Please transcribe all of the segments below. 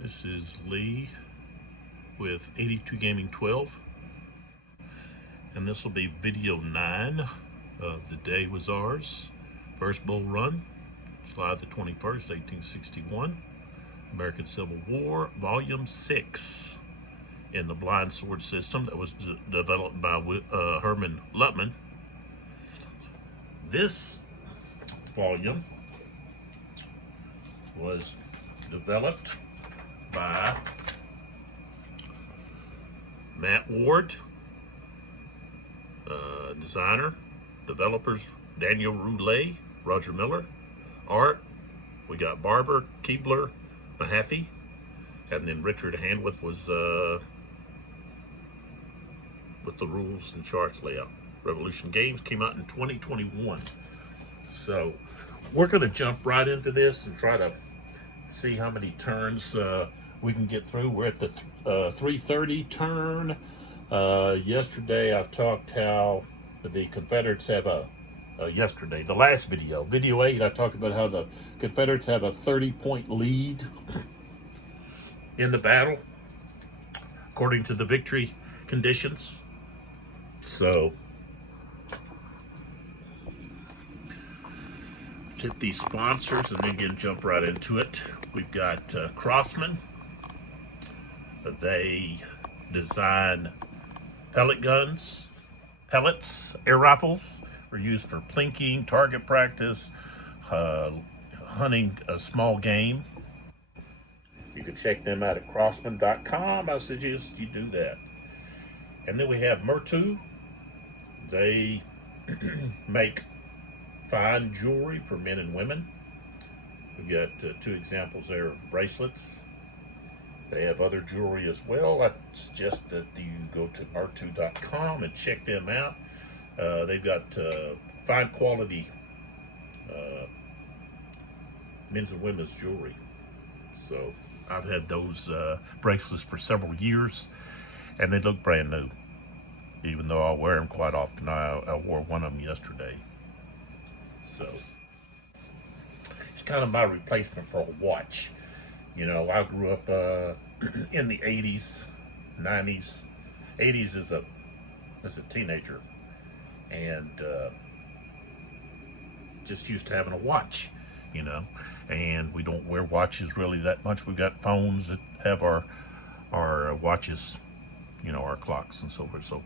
This is Lee with 82 Gaming 12, and this will be video 9 of The Day Was Ours. First Bull Run, July the 21st, 1861. American Civil War, Volume 6 in the blind sword system that was developed by Herman Luttman. This volume was developed by Matt Ward, designer, developers Daniel Roulet, Roger Miller, art, we got Barber, Keebler, Mahaffey, and then Richard Handwith was with the rules and charts layout. Revolution Games came out in 2021. So we're going to jump right into this and try to see how many turns we can get through. We're at the 330 turn. Yesterday I talked how the Confederates have yesterday, the last video, video 8, I talked about how the Confederates have a 30-point lead in the battle, according to the victory conditions. So let's hit these sponsors and then jump right into it. We've got Crossman. They design pellet guns, pellets, air rifles are used for plinking, target practice, hunting a small game. You can check them out at crossman.com. I suggest you do that. And then we have Mertu. They make fine jewelry for men and women. We've got 2 examples there of bracelets. They have other jewelry as well. I suggest that you go to mertu.com and check them out. They've got fine quality men's and women's jewelry. So I've had those bracelets for several years, and they look brand new, even though I wear them quite often. I wore one of them yesterday. So it's kind of my replacement for a watch. You know, I grew up in the 80s, 90s, 80s as a teenager, and just used to having a watch, you know, and we don't wear watches really that much. We've got phones that have our watches, you know, our clocks and so forth. So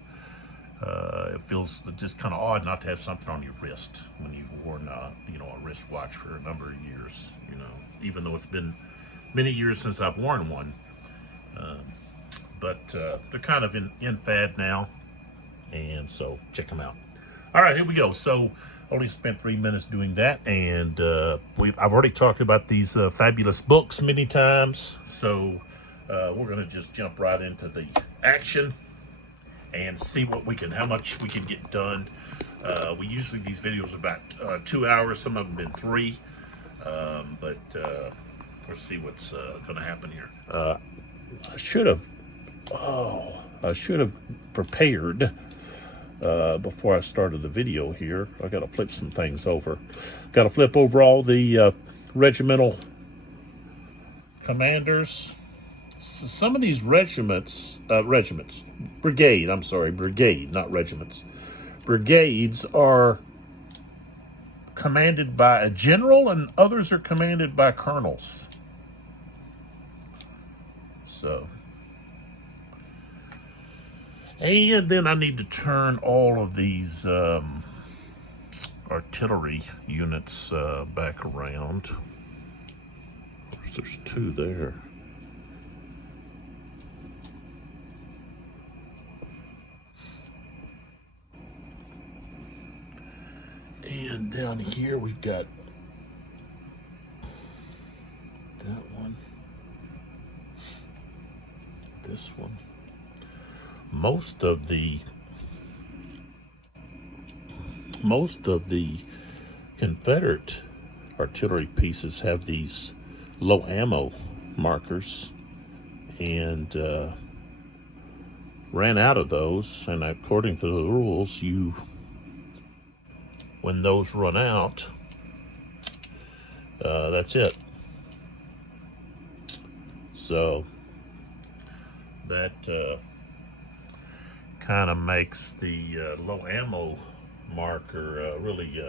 it feels just kind of odd not to have something on your wrist when you've worn you know, a wristwatch for a number of years, you know, even though it's been many years since I've worn one. But they're kind of in fad now, and so check them out. All right, here we go. So only spent 3 minutes doing that, and I've already talked about these fabulous books many times, so we're going to just jump right into the action and see how much we can get done. We usually, these videos are about 2 hours, some of them been 3, but let's see what's going to happen here. I should have prepared before I started the video here. I got to flip some things over. Got to flip over all the regimental commanders. Some of these brigade, not regiments. Brigades are commanded by a general, and others are commanded by colonels. So, and then I need to turn all of these artillery units back around. Of course, there's 2 there. And down here we've got that one, this one. Most of the Confederate artillery pieces have these low ammo markers, and ran out of those, and according to the rules, when those run out, that's it. So that kind of makes the low ammo marker really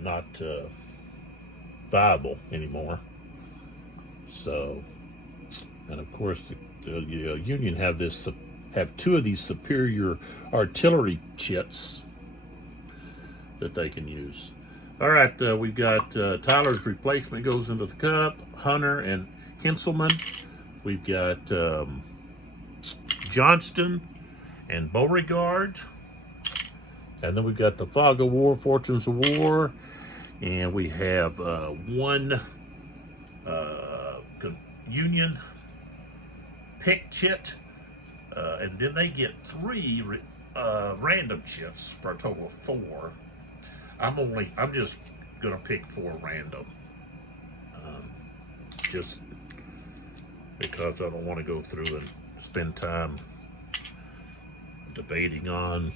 not viable anymore. So, and of course the Union have two of these superior artillery chits that they can use. All right, we've got Tyler's replacement goes into the cup, Hunter and Henselman. We've got Johnston and Beauregard. And then we've got the Fog of War, Fortunes of War. And we have one Union pick chit. And then they get 3 random chits for a total of 4. I'm just gonna pick 4 random. Just because I don't want to go through and spend time debating on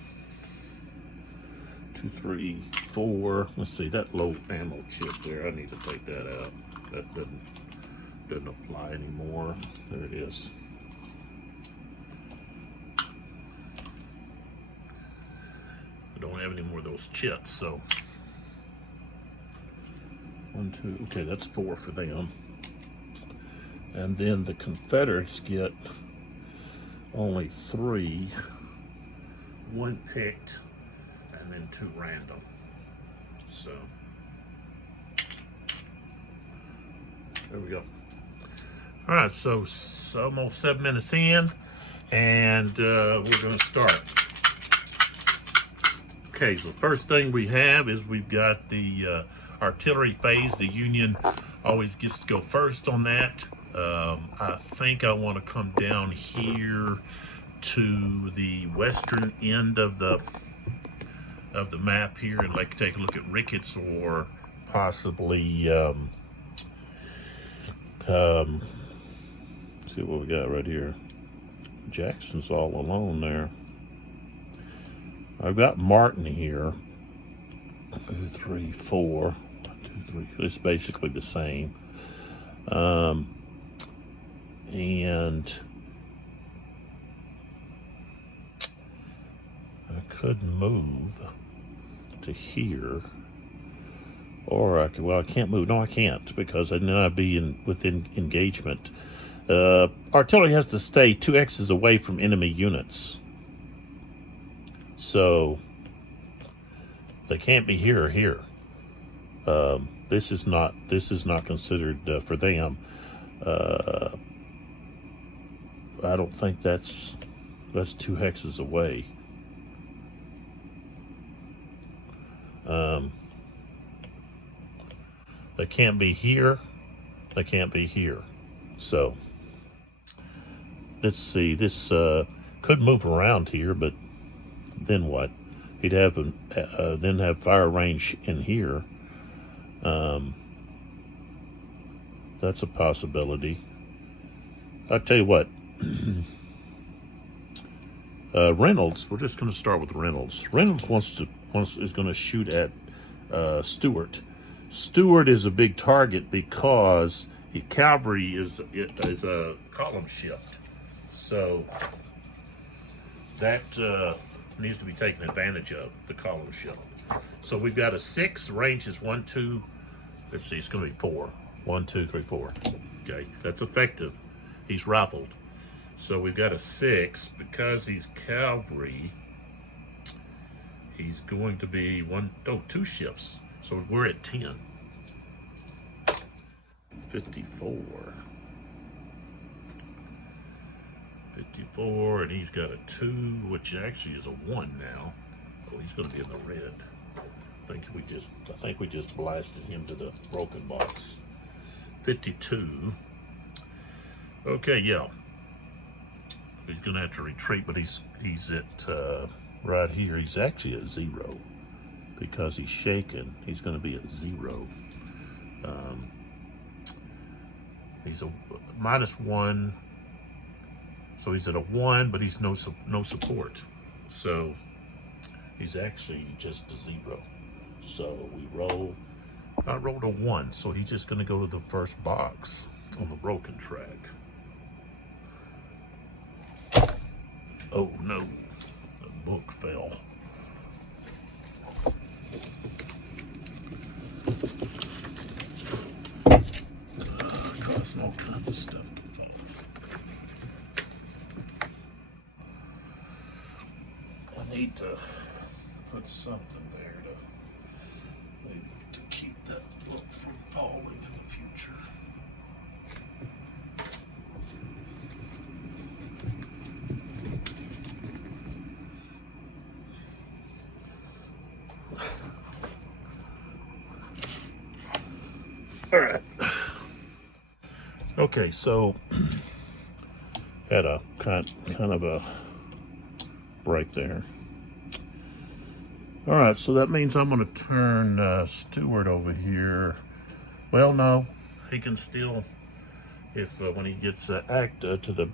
2, 3, 4. Let's see, that low ammo chip there, I need to take that out. That doesn't apply anymore. There it is. I don't have any more of those chits, so 1, 2, okay, that's 4 for them. And then the Confederates get only 3, 1 picked, and then 2 random. So there we go. All right, so almost 7 minutes in, and we're going to start. Okay, so the first thing we have is we've got the artillery phase. The Union always gets to go first on that. I think I want to come down here to the western end of the map here and take a look at Ricketts, or possibly see what we got right here. Jackson's all alone there. I've got Martin here. 2, 3, 4. 1, 2, 3. It's basically the same. And I could move to here, or I can't move. No, I can't, because then I'd be within engagement. Artillery has to stay 2 X's away from enemy units, so they can't be here or here. This is not considered for them. I don't think that's 2 hexes away. They can't be here. They can't be here. So let's see. This could move around here, but then what? He'd have then have fire range in here. That's a possibility. I'll tell you what. Reynolds. We're just going to start with Reynolds. Reynolds is going to shoot at Stewart. Stewart is a big target because cavalry is a column shift, so that needs to be taken advantage of, the column shift. So we've got a 6. Range is 1, 2. Let's see, it's going to be 4. 1, 2, 3, 4. Okay, that's effective. He's rifled. So we've got a 6. Because he's cavalry, he's going to be 2 shifts. So we're at 10. 54. 54, and he's got a 2, which actually is a 1 now. Oh, he's going to be in the red. I think we just blasted him to the broken box. 52. Okay, yeah. He's going to have to retreat, but he's at right here. He's actually at 0 because he's shaken. He's going to be at 0. He's a -1, so he's at a 1, but he's no support. So he's actually just a 0. So we roll, I rolled a 1, so he's just going to go to the first box on the broken track. Oh no, the book fell. Causing all kinds of stuff to fall. I need to put something there to keep that book from falling in the future. All right. Okay, so had a kind of a break there. All right, so that means I'm going to turn Stuart over here. Well, no, he can still, if when he gets Acta to the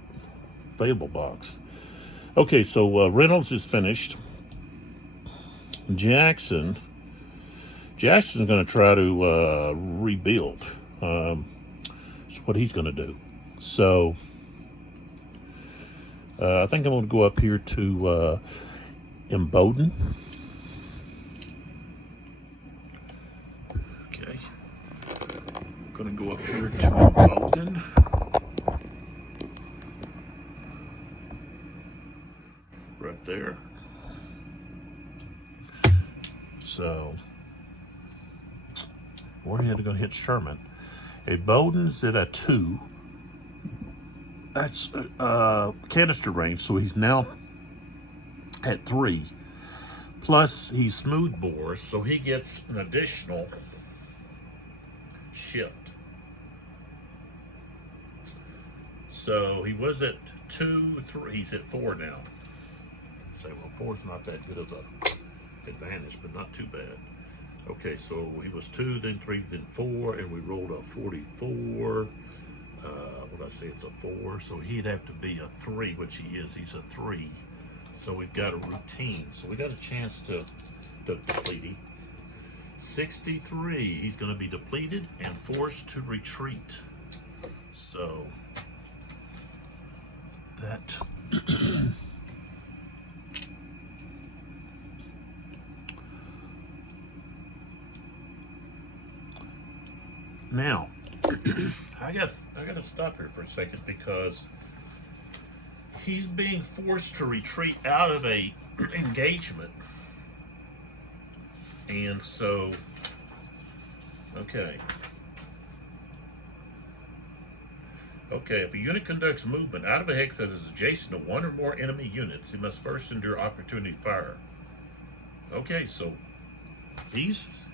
Fable box. Okay, so Reynolds is finished. Jackson's going to try to rebuild. That's what he's going to do. So I think I'm going to go up here to Imboden. Okay. I'm going to go up here to Imboden. Right there. So we're going to hit Sherman. Bowden's at a 2. That's canister range, so he's now at 3. Plus, he's smooth bore, so he gets an additional shift. So he was at 2, 3. He's at 4 now. Say, well, 4's not that good of a advantage, but not too bad. Okay, so he was 2, then 3, then 4, and we rolled a 44. What I say, it's a 4, so he'd have to be a 3, which he is. He's a 3. So we've got a routine. So we got a chance to deplete him. 63, he's going to be depleted and forced to retreat. So that now I got to stop here for a second because he's being forced to retreat out of a engagement. And so, okay, if a unit conducts movement out of a hex that is adjacent to one or more enemy units, it must first endure opportunity fire. Okay, so he's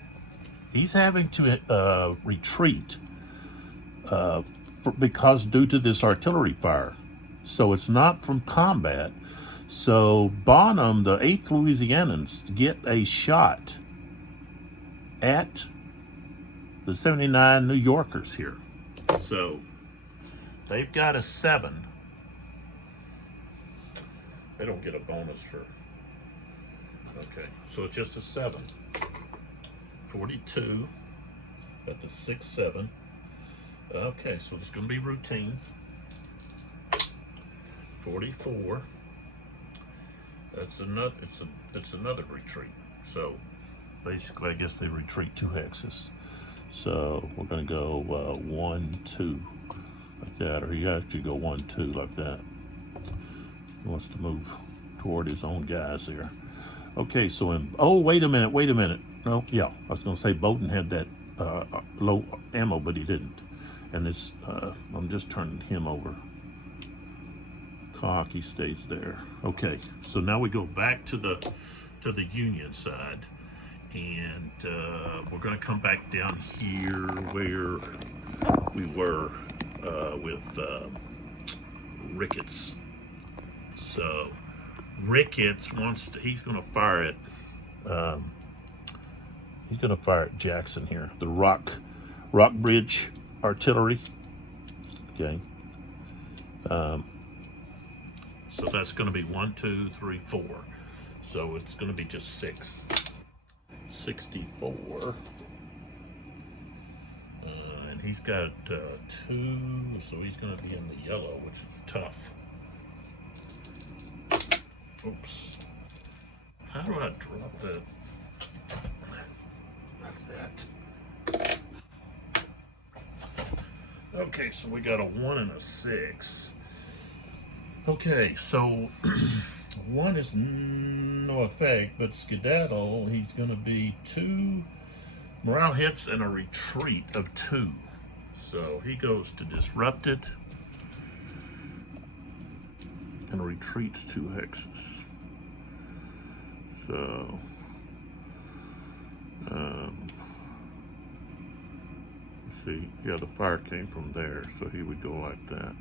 having to retreat because due to this artillery fire. So it's not from combat. So Bonham, the 8th Louisianans, get a shot at the 79 New Yorkers here. So they've got a 7. They don't get a bonus for, okay, so it's just a 7. 42 at the 6, 7. Okay, so it's going to be routine. 44. That's another. It's another retreat. So basically, I guess they retreat 2 hexes. So we're going to go 1, 2 like that, or you have to go 1, 2 like that. He wants to move toward his own guys there. Okay, so wait a minute. No, yeah, I was going to say Bowden had that low ammo, but he didn't. And this, I'm just turning him over. Cock, he stays there. Okay, so now we go back to the Union side, and we're going to come back down here where we were with Ricketts. So Ricketts he's going to fire at Jackson here. The Rockbridge artillery. Okay. So that's going to be 1, 2, 3, 4. So it's going to be just 6. 64. he's got 2, so he's going to be in the yellow, which is tough. Oops. How do I drop that? Like that. Okay, so we got a 1 and a 6. Okay, so 1 is no effect, but Skedaddle, he's going to be 2 morale hits and a retreat of 2. So he goes to Disrupted and retreats 2 hexes. So, see, yeah, the fire came from there, so he would go like that.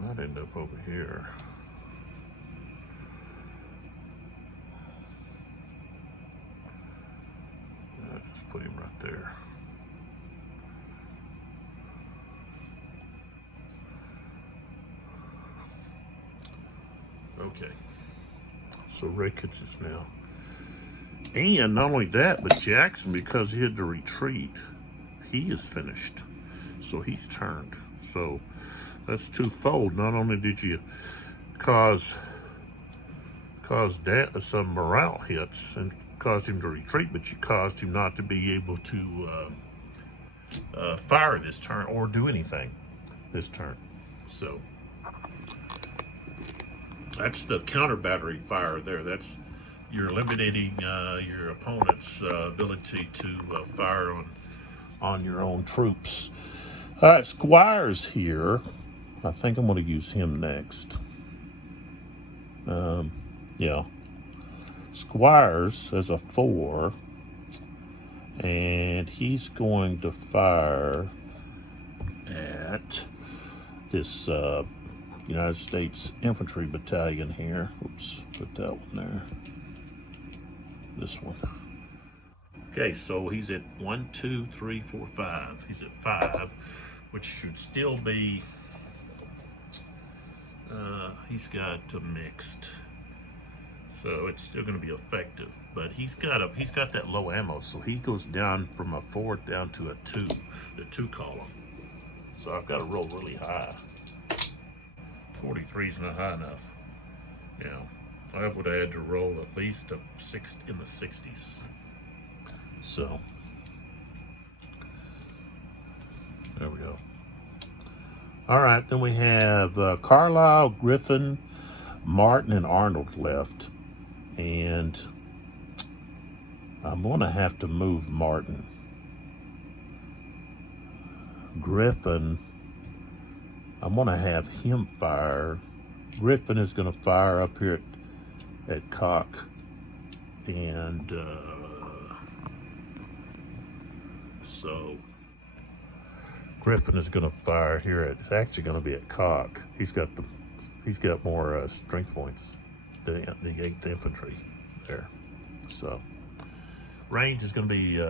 Might end up over here. Just put him right there. Okay. So Ricketts is now. And not only that, but Jackson, because he had to retreat, he is finished. So he's turned. So that's twofold. Not only did you cause some morale hits and caused him to retreat, but you caused him not to be able to fire this turn or do anything this turn. So that's the counter battery fire there. That's you're eliminating your opponent's ability to fire on your own troops. All right, Squires here. I think I'm going to use him next. Yeah. Squires as a 4, and he's going to fire at this United States Infantry Battalion here. Oops, put that one there. This one. Okay, so he's at 1, 2, 3, 4, 5. He's at 5, which should still be. He's got a mixed, so it's still going to be effective. But he's got that low ammo, so he goes down from a 4 down to a 2, the 2 column. So I've got to roll really high. 43 is not high enough. Yeah, I would have had to roll at least a 6 in the 60s. So there we go. All right, then we have Carlisle, Griffin, Martin, and Arnold left. And I'm going to have to move Martin. Griffin, I'm going to have him fire. Griffin is going to fire up here at Cock. And so Griffin is going to fire here. It's actually going to be at Cock. He's got more strength points than the 8th Infantry there. So range is going to be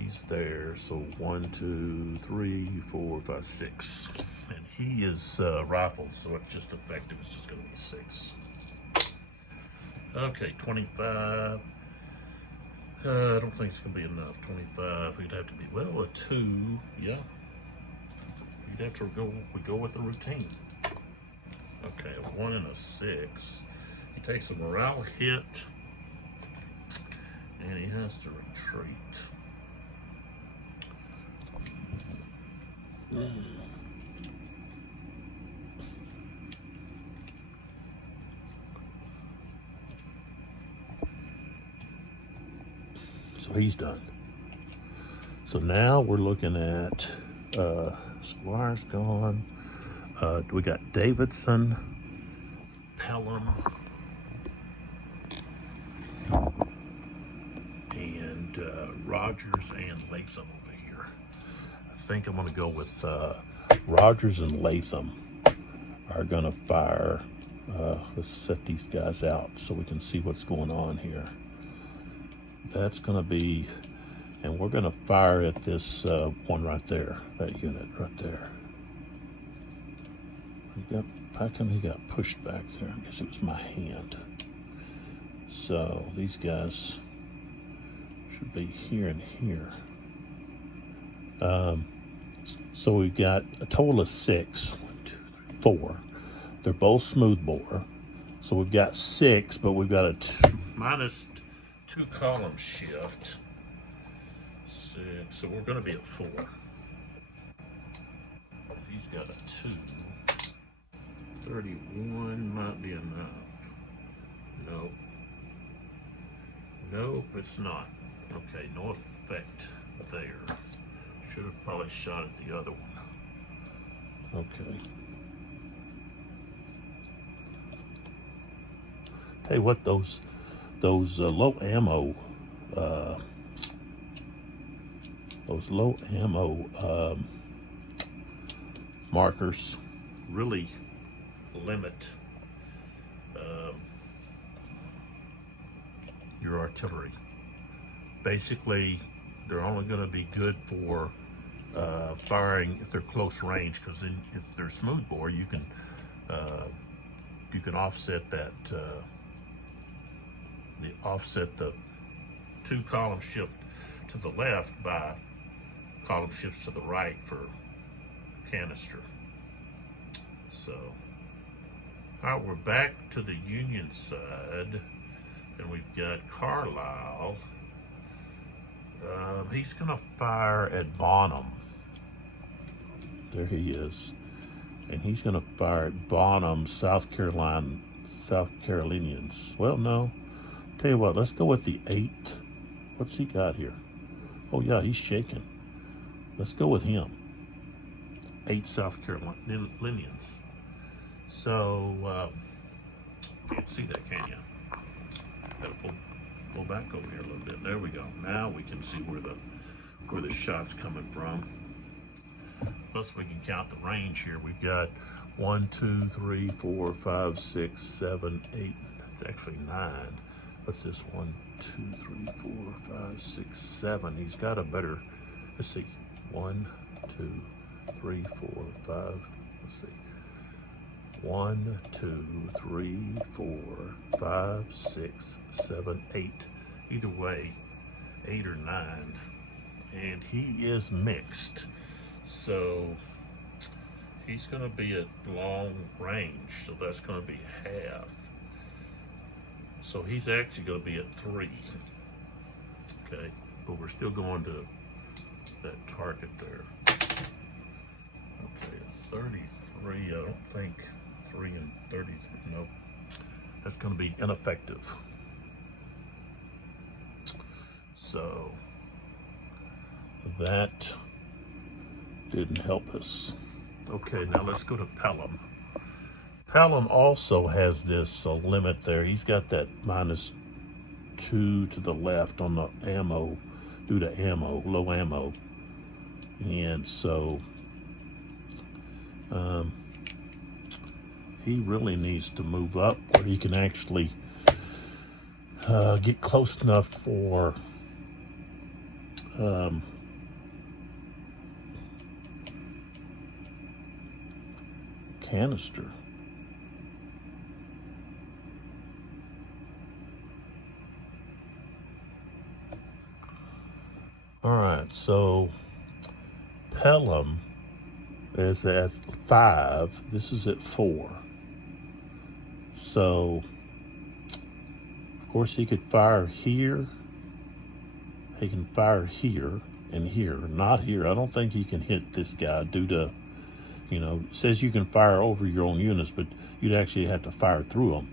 he's there. So 1, 2, 3, 4, 5, 6, and he is rifled. So it's just effective. It's just going to be 6. Okay, 25. I don't think it's going to be enough. 25. We'd have to be a 2. Yeah. You'd have to go with the routine. Okay, a 1 and a 6. He takes a morale hit, and he has to retreat. So he's done. So now we're looking at Squire's gone. We got Davidson, Pelham, and Rogers and Latham over here. I think I'm going to go with Rogers and Latham are going to fire. Let's set these guys out so we can see what's going on here. That's going to be, and we're going to fire at this one right there, that unit right there. How come he got pushed back there? I guess it was my hand. So these guys should be here and here. So we've got a total of 6. 1, 2, 3, 4. They're both smooth bore. So we've got 6, but we've got a minus 2 column shift. 6, so we're going to be at 4. He's got a 2. 31 might be enough. Nope. Nope, it's not. Okay, no effect there. Should have probably shot at the other one. Okay. Tell you what, those low ammo markers really limit your artillery. Basically, they're only going to be good for firing if they're close range, because then if they're smooth bore, you can offset that the 2 column shift to the left by column shifts to the right for canister. So, all right, we're back to the Union side, and we've got Carlisle. He's gonna fire at Bonham. There he is. And he's gonna fire at Bonham, South Carolinians. Well, no. Tell you what, let's go with the 8. What's he got here? Oh yeah, he's shaking. Let's go with him. 8 South Carolinians. So, can't see that, can you? Gotta pull back over here a little bit. There we go. Now we can see where the shot's coming from. Plus we can count the range here. We've got 1, 2, 3, 4, 5, 6, 7, 8. It's actually 9. What's this? 1, 2, 3, 4, 5, 6, 7. He's got a better, let's see. 1, 2, 3, 4, 5. Let's see. 1, 2, 3, 4, 5, 6, 7, 8. Either way, 8 or 9. And he is mixed. So he's going to be at long range. So that's going to be half. So he's actually going to be at 3. Okay. But we're still going to that target there. Okay. 33. I don't think 3 and 33. Nope. That's going to be ineffective. So that didn't help us. Okay, now let's go to Pelham. Pelham also has this limit there. He's got that -2 to the left on the ammo, due to ammo, low ammo. And so he really needs to move up where he can actually get close enough for canister. All right, so Pelham is at 5. This is at 4. So, of course, he could fire here. He can fire here and here, not here. I don't think he can hit this guy due to, you know, it says you can fire over your own units, but you'd actually have to fire through them.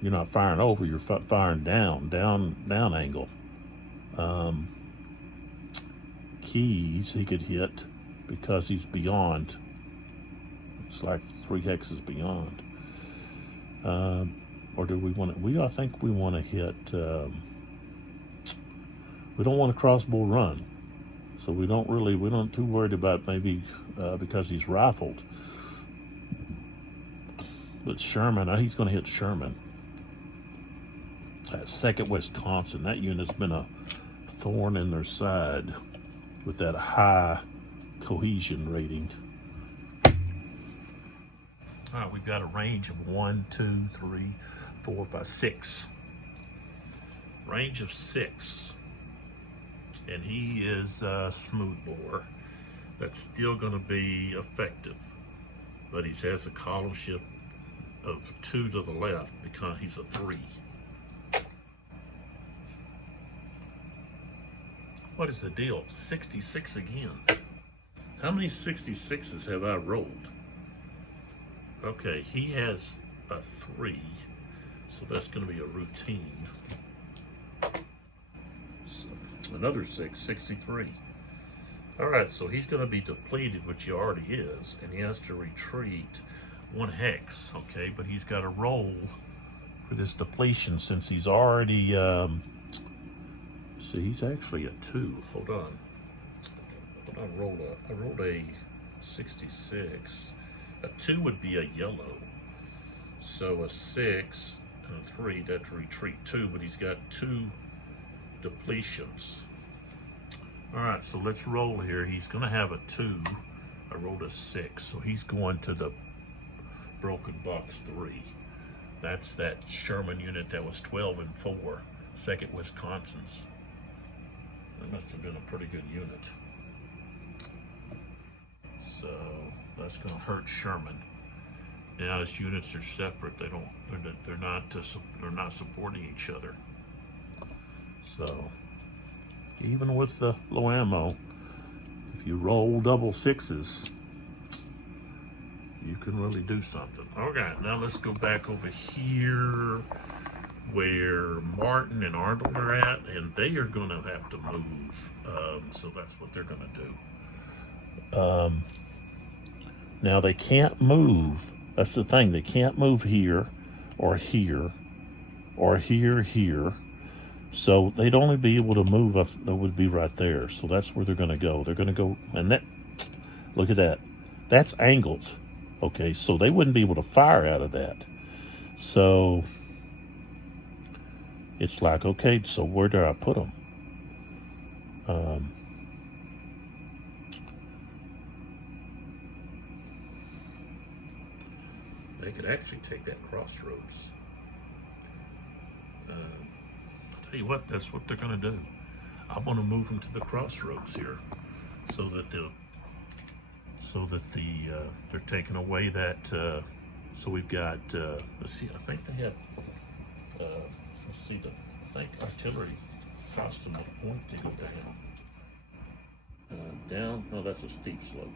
You're not firing over, you're firing down angle. Keys he could hit because he's beyond. It's like 3 hexes beyond. Or do we want to? I think we want to hit. We don't want a crossbow run, so we're not too worried about maybe because he's rifled. But Sherman, he's going to hit Sherman. That 2nd Wisconsin, that unit's been a thorn in their side with that high cohesion rating. All right, we've got a range of 1, 2, 3, 4, 5, 6. Range of 6. and he is a smooth bore. That's still going to be effective, but he has a column shift of 2 to the left because he's a 3. What is the deal? 66 again. How many 66s have I rolled? Okay, he has a 3, so that's going to be a routine. So, another 6, 63. All right, so he's going to be depleted, which he already is, and he has to retreat 1 hex, okay? But he's got to roll for this depletion since he's already, see, he's actually a 2. Hold on. I rolled a 66. A 2 would be a yellow. So a 6 and a 3, that's retreat 2, but he's got 2 depletions. All right, so let's roll here. He's going to have a 2. I rolled a 6, so he's going to the broken box 3. That's that Sherman unit that was 12 and 4, 2nd Wisconsin's. That must have been a pretty good unit. So that's going to hurt Sherman. Now his units are separate. They're not supporting each other. So even with the low ammo, if you roll double 6s, you can really do something. Okay, now let's go back over here where Martin and Arnold are at, and they are going to have to move. So that's what they're going to do. Now they can't move. That's the thing. They can't move here or here or here. So they'd only be able to move up. That would be right there. So that's where they're going to go. They're going to go, and that, look at that. That's angled. Okay, so they wouldn't be able to fire out of that. So it's like, okay, so where do I put them? They could actually take that crossroads. I'll tell you what, that's what they're going to do. I want to move them to the crossroads here, so that they're taking away that. So we've got. Let's see. I think they have. Let's see. I think artillery cost them a point to go down. Down. No, that's a steep slope.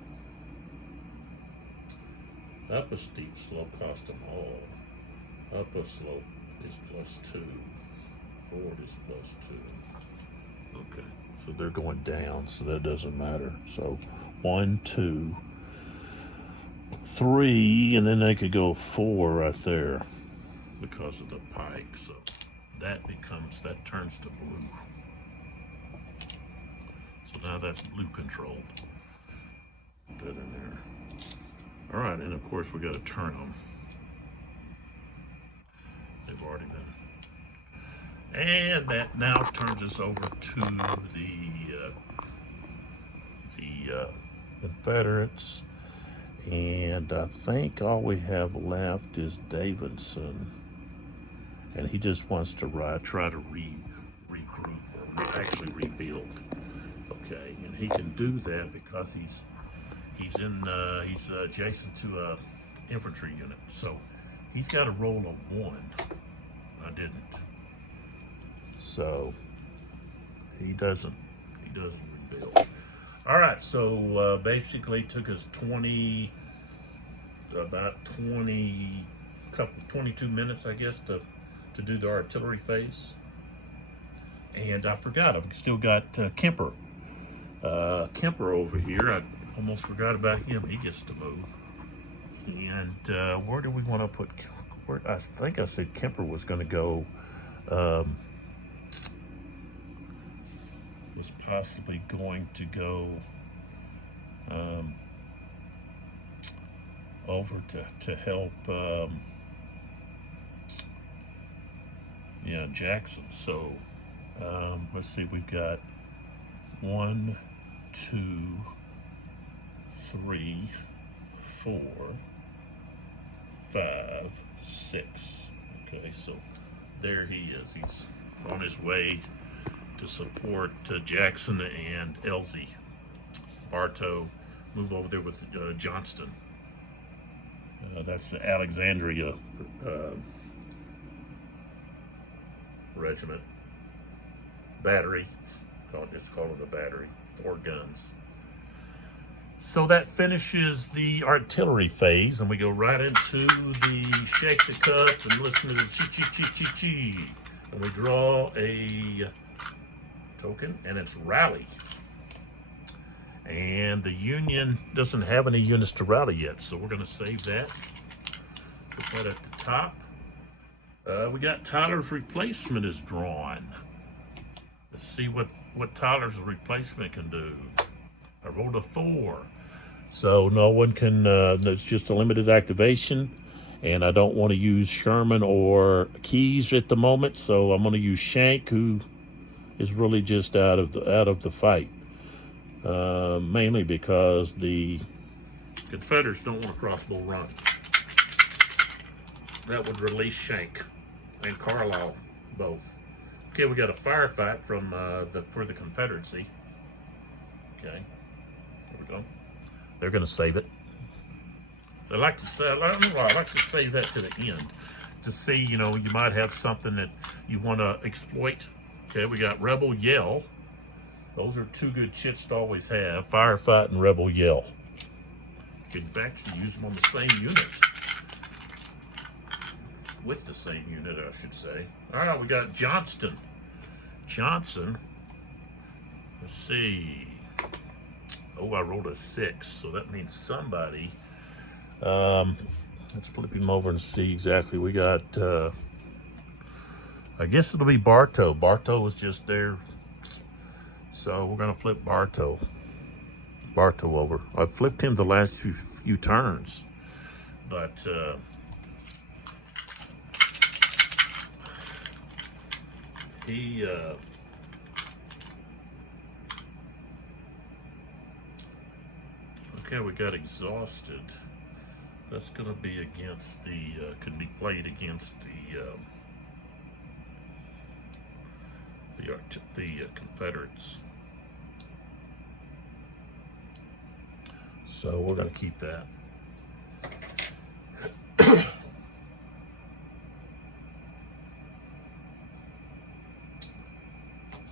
Up a steep slope cost them all. Up a slope is +2. Forward is +2. Okay, so they're going down, so that doesn't matter. So 1, 2, 3, and then they could go 4 right there because of the pike. So that turns to blue. So now that's blue controlled. Put that in there. All right, and of course we got to turn them. They've already been. And that now turns us over to the Confederates. And I think all we have left is Davidson. And he just wants to try to regroup, or actually rebuild. Okay, and he can do that because he's adjacent to a infantry unit. So he's got a roll of 1. I didn't. So he doesn't rebuild. All right, so basically it took us 22 minutes, I guess, to do the artillery phase. And I forgot, I've still got Kemper. Kemper over here, I almost forgot about him. He gets to move. And where do we want to put? I think I said Kemper was going to go. Was possibly going to go over to help. Jackson. So let's see. We've got 1, 2, 3, 4, 5, 6. Okay, so there he is. He's on his way to support Jackson and Elsie. Bartow move over there with Johnston. That's the Alexandria regiment. Battery. Just call it a battery. 4 guns. So that finishes the artillery phase, and we go right into the shake the cup and listen to the chi-chi-chi-chi-chi. And we draw a token, and it's rally. And the Union doesn't have any units to rally yet, so we're going to save that. Put that at the top. We got Tyler's replacement is drawn. Let's see what Tyler's replacement can do. I rolled a 4. So no one can, it's just a limited activation. And I don't want to use Sherman or Keyes at the moment, so I'm going to use Shank, who is really just out of the fight. Mainly because the Confederates don't want a crossbow run. That would release Shank and Carlisle both. Okay, we got a firefight from for the Confederacy. Okay, there we go. They're going to save it. I like to say, I don't know, I like to save that to the end to see, you know, you might have something that you want to exploit. Okay, we got Rebel Yell. Those are 2 good chits to always have. Firefight and Rebel Yell. You can actually use them on the same unit. With the same unit, I should say. All right, we got Johnston. Johnson. Let's see. Oh, I rolled a 6, so that means somebody. Let's flip him over and see exactly. We got, I guess it'll be Bartow. Bartow was just there. So we're going to flip Bartow over. I flipped him the last few turns. But, he, okay, we got exhausted. That's going to be against the, could be played against the Confederates. So we're going to keep that.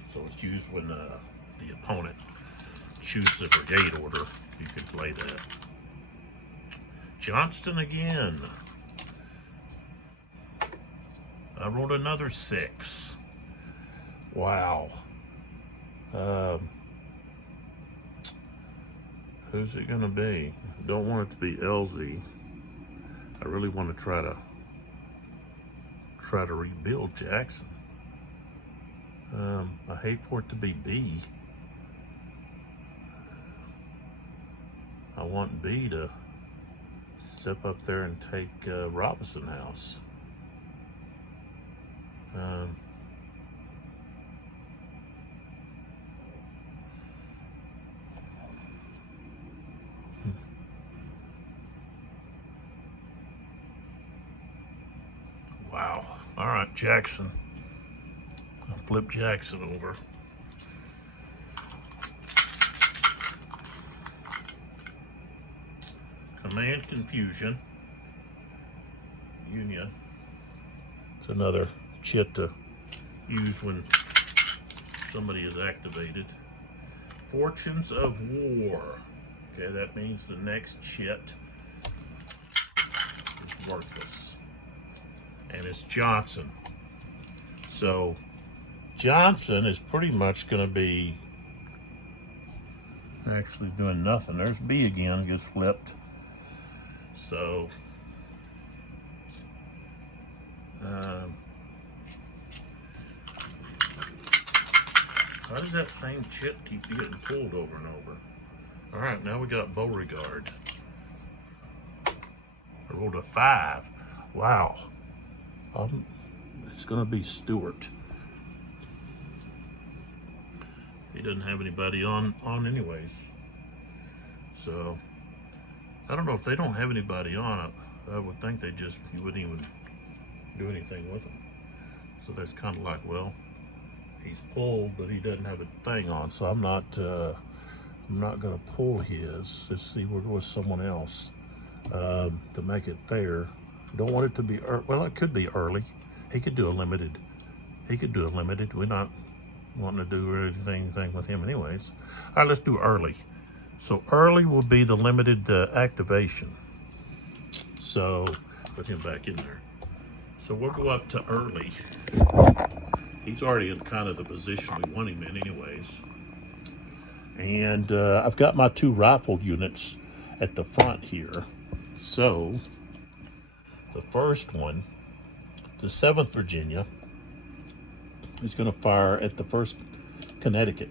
So it's used when the opponent chooses the brigade order. You can play that. Johnston again. I rolled another 6. Wow. Who's it gonna be? Don't want it to be Elsie. I really want to try to rebuild Jackson. I hate for it to be B. I want B to step up there and take Robinson House. Wow. All right, Jackson. I'll flip Jackson over. Command Confusion. Union. It's another chit to use when somebody is activated. Fortunes of War. Okay, that means the next chit is worthless. And it's Johnson. So Johnson is pretty much going to be actually doing nothing. There's B again, gets flipped. So why does that same chit keep getting pulled over and over? All right, now we got Beauregard. I rolled a 5. Wow. It's going to be Stewart. He doesn't have anybody on anyways. So I don't know, if they don't have anybody on, I would think you wouldn't even do anything with them. So that's kind of like, well, He's pulled, but he doesn't have a thing on, so I'm not gonna pull his. Let's see, we'll go with someone else to make it fair. Don't want it to be well. It could be early. He could do a limited. We're not wanting to do anything with him, anyways. All right, let's do early. So early will be the limited activation. So put him back in there. So we'll go up to early. He's already in kind of the position we want him in, anyways. And I've got my 2 rifle units at the front here. So the first one, the 7th Virginia, is going to fire at the 1st Connecticut.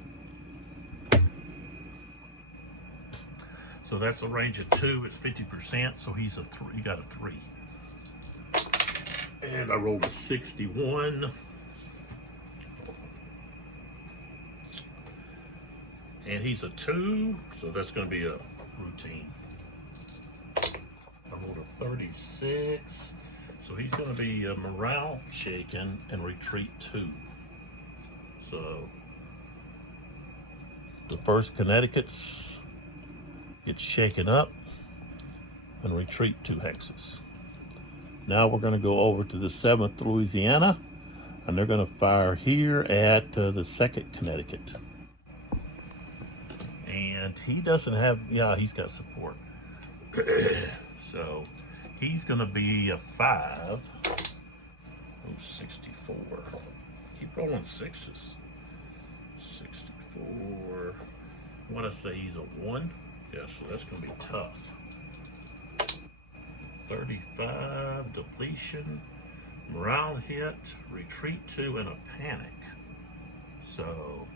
So that's a range of 2. It's 50%. So he's a 3. He got a 3. And I rolled a 61. And he's a 2. So that's going to be a routine. I rolled a 36. So he's going to be morale shaken and retreat 2. So the 1st Connecticut's gets shaken up and retreat 2 hexes. Now we're going to go over to the 7th Louisiana, and they're going to fire here at the 2nd Connecticut. And he doesn't have, yeah, he's got support. So he's going to be a 5. 64. Keep rolling 6s. 64. I want to say he's a 1. Yeah, so that's going to be tough. 35, depletion, morale hit, retreat 2, and a panic. So,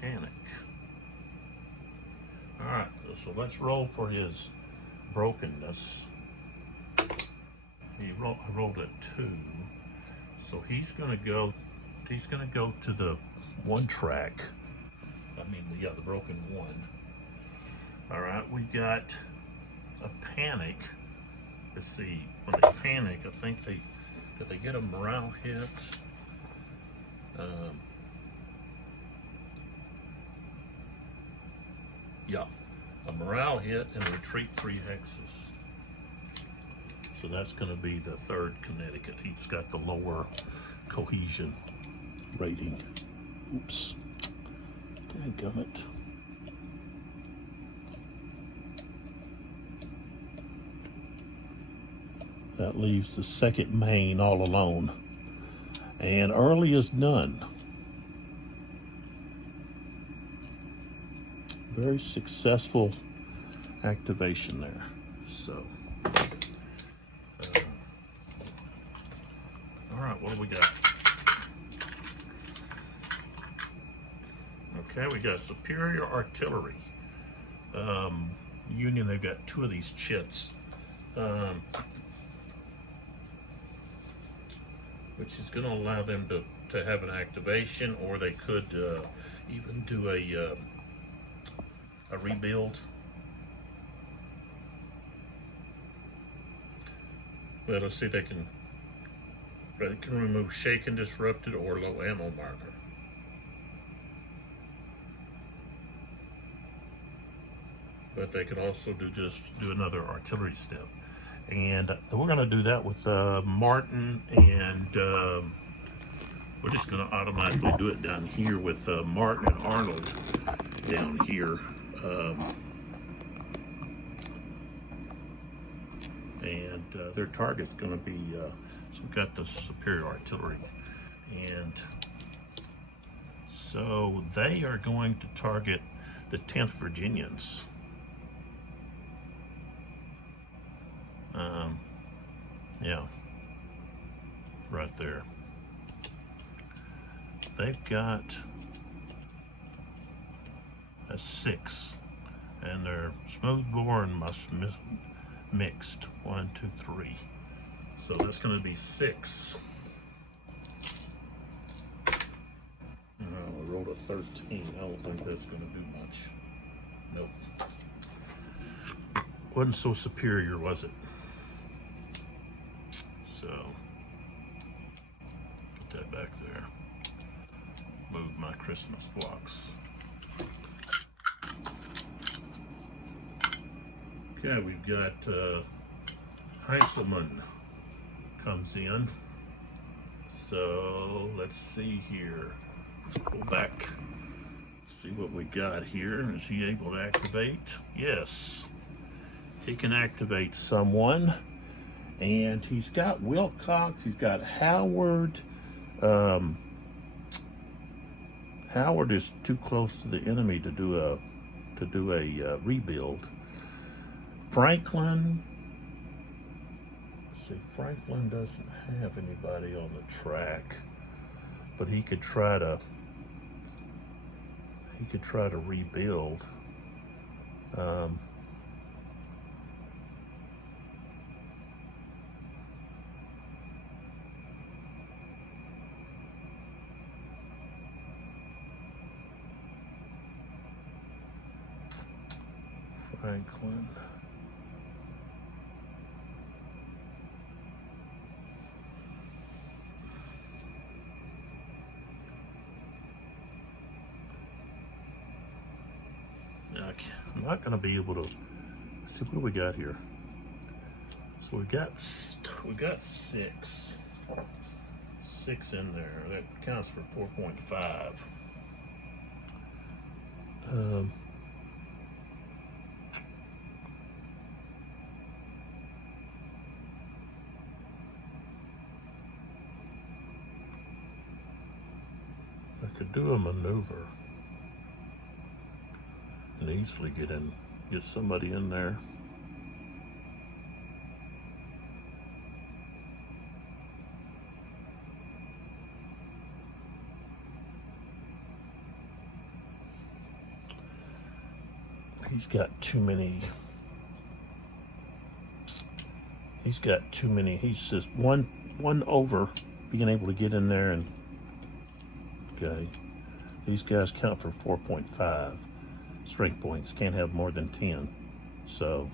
panic. All right, so let's roll for his brokenness. I rolled a 2. So he's going to go to the 1 track. The broken 1. All right, we got a panic. Let's see, when they panic, I think did they get a morale hit? Yeah, a morale hit and retreat 3 hexes. So that's going to be the 3rd Connecticut. He's got the lower cohesion rating. Oops. Dadgummit. That leaves the 2nd Maine all alone. And early is none. Very successful activation there. So, all right, what do we got? Okay, we got Superior Artillery. Union, they've got 2 of these chits. Which is going to allow them to have an activation, or they could even do a rebuild. Well, let's see, they can remove shaken, disrupted, or low ammo marker. But they could also do another artillery step. And we're going to do that with Martin, and we're just going to automatically do it down here with Martin and Arnold down here. And their target's going to be, so we've got the Superior Artillery. And so they are going to target the 10th Virginians. Yeah, right there. They've got a 6, and they're smoothbore and mixed. 1, 2, 3. So that's going to be 6. I rolled a 13. I don't think that's going to do much. Nope. Wasn't so superior, was it? So put that back there. Move my Christmas blocks. Okay, we've got Heintzelman comes in. So let's see here. Let's pull back. See what we got here. Is he able to activate? Yes. He can activate someone. And he's got Wilcox. He's got Howard. Howard is too close to the enemy to do a rebuild. Franklin. See, Franklin doesn't have anybody on the track, but he could try to rebuild. Franklin. I'm not going to be able to see what do we got here. So we got 6 in there. That counts for 4.5. I could do a maneuver and easily get somebody in there. He's got too many. He's just one over being able to get in there and okay. These guys count for 4.5 strength points. Can't have more than 10. So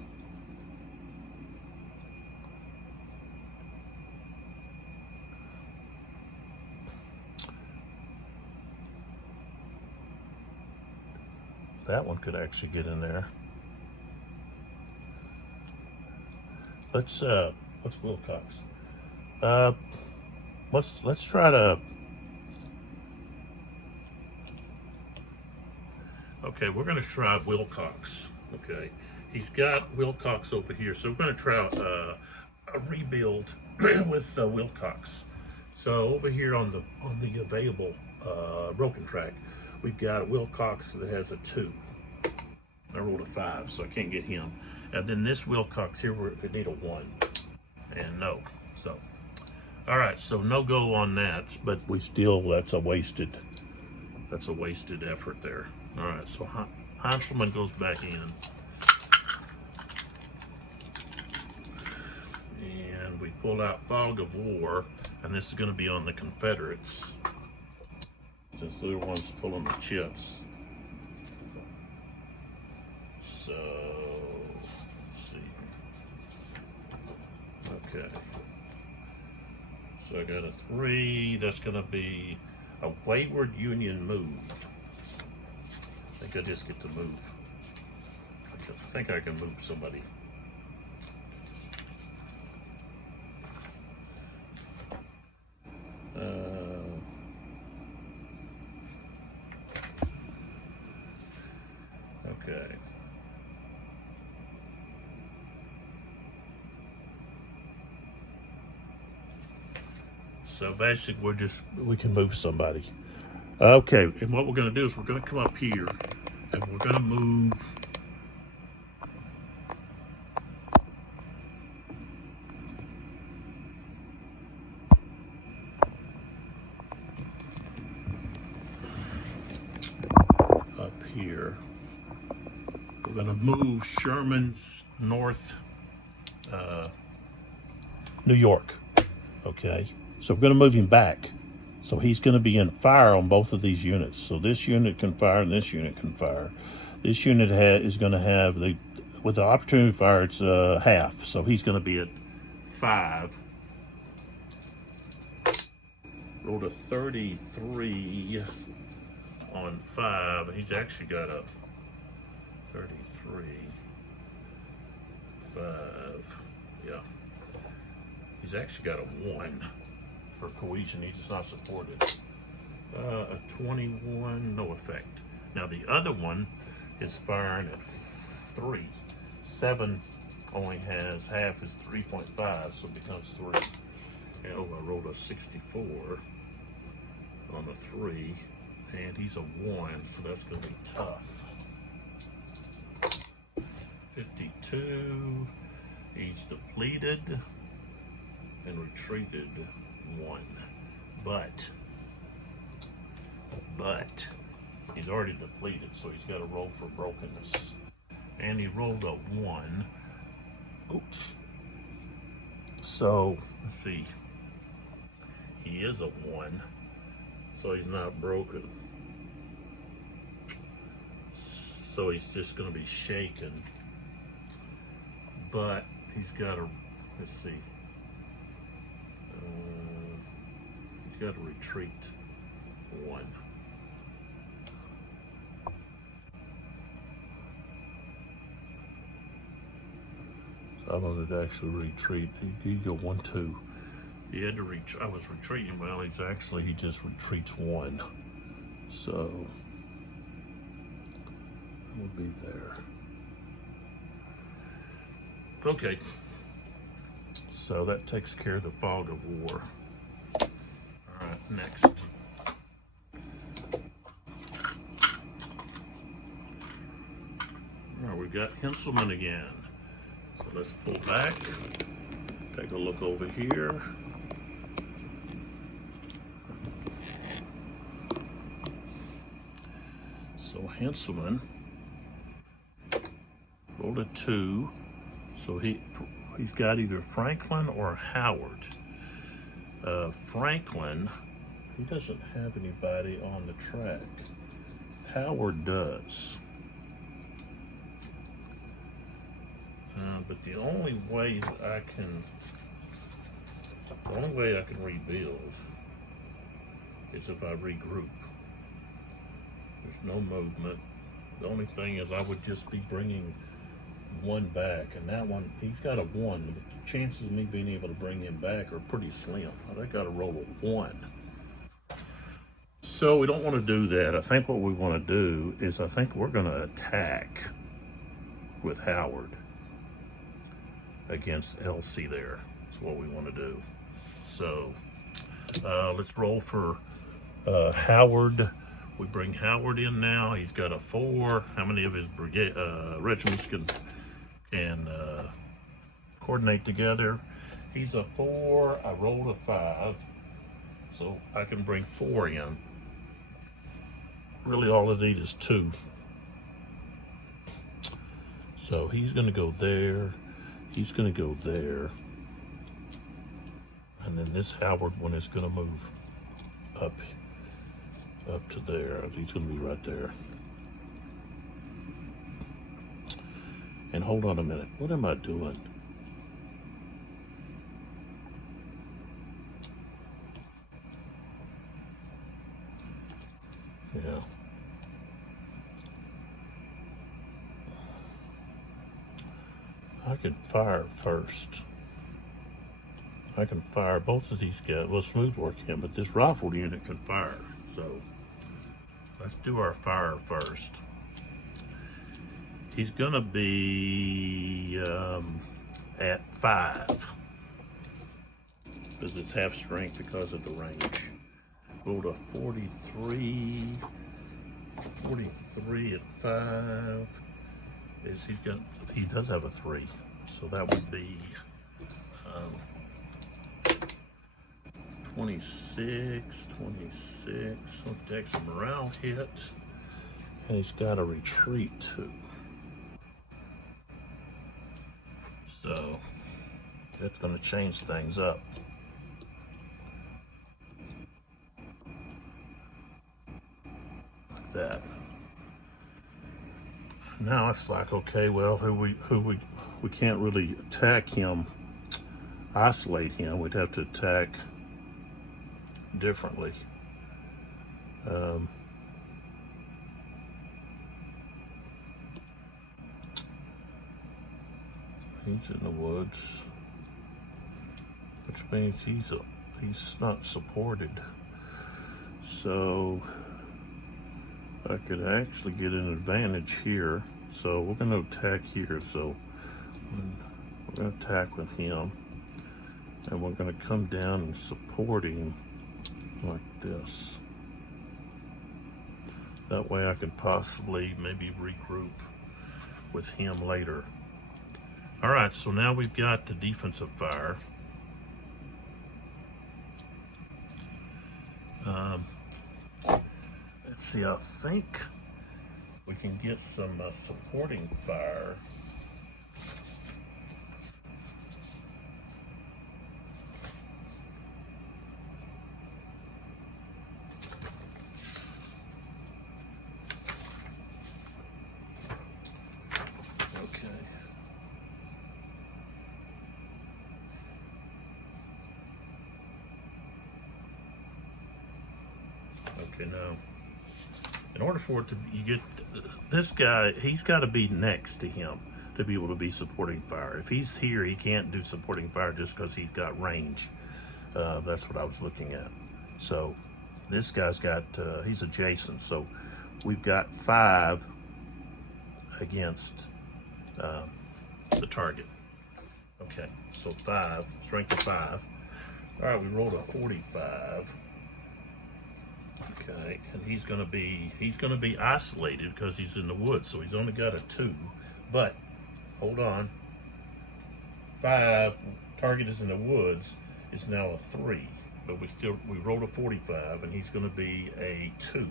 that one could actually get in there. Let's Wilcox. Let's try to. Okay, we're going to try Wilcox. Okay, he's got Wilcox over here, so we're going to try a rebuild with Wilcox. So over here on the available broken track, we've got Wilcox that has a 2. I rolled a 5, so I can't get him. And then this Wilcox here, we need a 1, and no. So, all right, so no go on that, but that's a wasted effort there. All right, so Heintzelman goes back in. And we pull out Fog of War, and this is going to be on the Confederates, since they're the ones pulling the chips. So, let's see. Okay. So I got a 3. That's going to be a Wayward Union move. I think I just get to move. I think I can move somebody. Okay. So basically we can move somebody. Okay, and what we're going to do is we're going to come up here and we're going to move up here. We're going to move Sherman's north New York. Okay, so we're going to move him back. So he's going to be in fire on both of these units. So this unit can fire and this unit can fire. This unit is going to have, with the opportunity fire, it's half. So he's going to be at 5. Rolled a 33 on 5, and he's actually got a 33, 5, yeah. He's actually got a 1 for cohesion. He's just not supported. A 21, no effect. Now the other one is firing at 3. 7 only has half is 3.5, so it becomes 3. And I rolled a 64 on a 3, and he's a 1, so that's going to be tough. 52, he's depleted and retreated 1, but he's already depleted, so he's got to roll for brokenness, and he rolled a 1. Oops. So let's see, he is a 1, so he's not broken, so he's just going to be shaken, but he's got to, let's see, he's got to retreat 1. So I'm going to actually retreat. He go 1, 2. He had to reach. I was retreating. Well, he just retreats 1. So we'll be there. Okay. So that takes care of the fog of war. All right, next. All right, we've got Henselman again. So let's pull back. Take a look over here. So Henselman rolled a 2. So he's got either Franklin or Howard. Franklin, he doesn't have anybody on the track. Howard does. But the only way I can rebuild is if I regroup. There's no movement. The only thing is I would just be bringing 1 back, and that one, he's got a 1, but the chances of me being able to bring him back are pretty slim. I got to roll a 1. So we don't want to do that. I think what we want to do is I think we're going to attack with Howard against Elsie there. That's what we want to do. So let's roll for Howard. We bring Howard in now. He's got a 4. How many of his brigade regiments can coordinate together? He's a 4. I rolled a 5, so I can bring 4 in. Really, all I need is 2. So he's going to go there. He's going to go there. And then this Howard one is going to move up to there. He's going to be right there. And hold on a minute. What am I doing? Yeah. I could fire first. I can fire both of these guys. Well, smooth work him, but this rifle unit can fire. So let's do our fire first. He's gonna be at 5 because it's half strength because of the range. Rolled a 43. 43 at 5. He does have a 3, so that would be 26. So takes a morale hit, and he's got a retreat too. So that's going to change things up. Like that. Now it's like, okay, well, we can't really attack him, isolate him. We'd have to attack differently. He's in the woods, which means he's not supported. So I could actually get an advantage here. So we're going to attack here. So we're going to attack with him, and we're going to come down and support him like this. That way I could possibly maybe regroup with him later. All right, so now we've got the defensive fire. Let's see, I think we can get some supporting fire. Okay. Okay, now, in order for it to, you get, this guy, he's got to be next to him to be able to be supporting fire. If he's here, he can't do supporting fire just because he's got range. That's what I was looking at. So this guy's got, he's adjacent. So we've got 5 against the target. Okay, so 5, strength of 5. All right, we rolled a 45. Okay, and he's gonna be isolated because he's in the woods, so he's only got a 2. But hold on, 5, target is in the woods, is now a 3. But we rolled a 45, and he's gonna be a 2.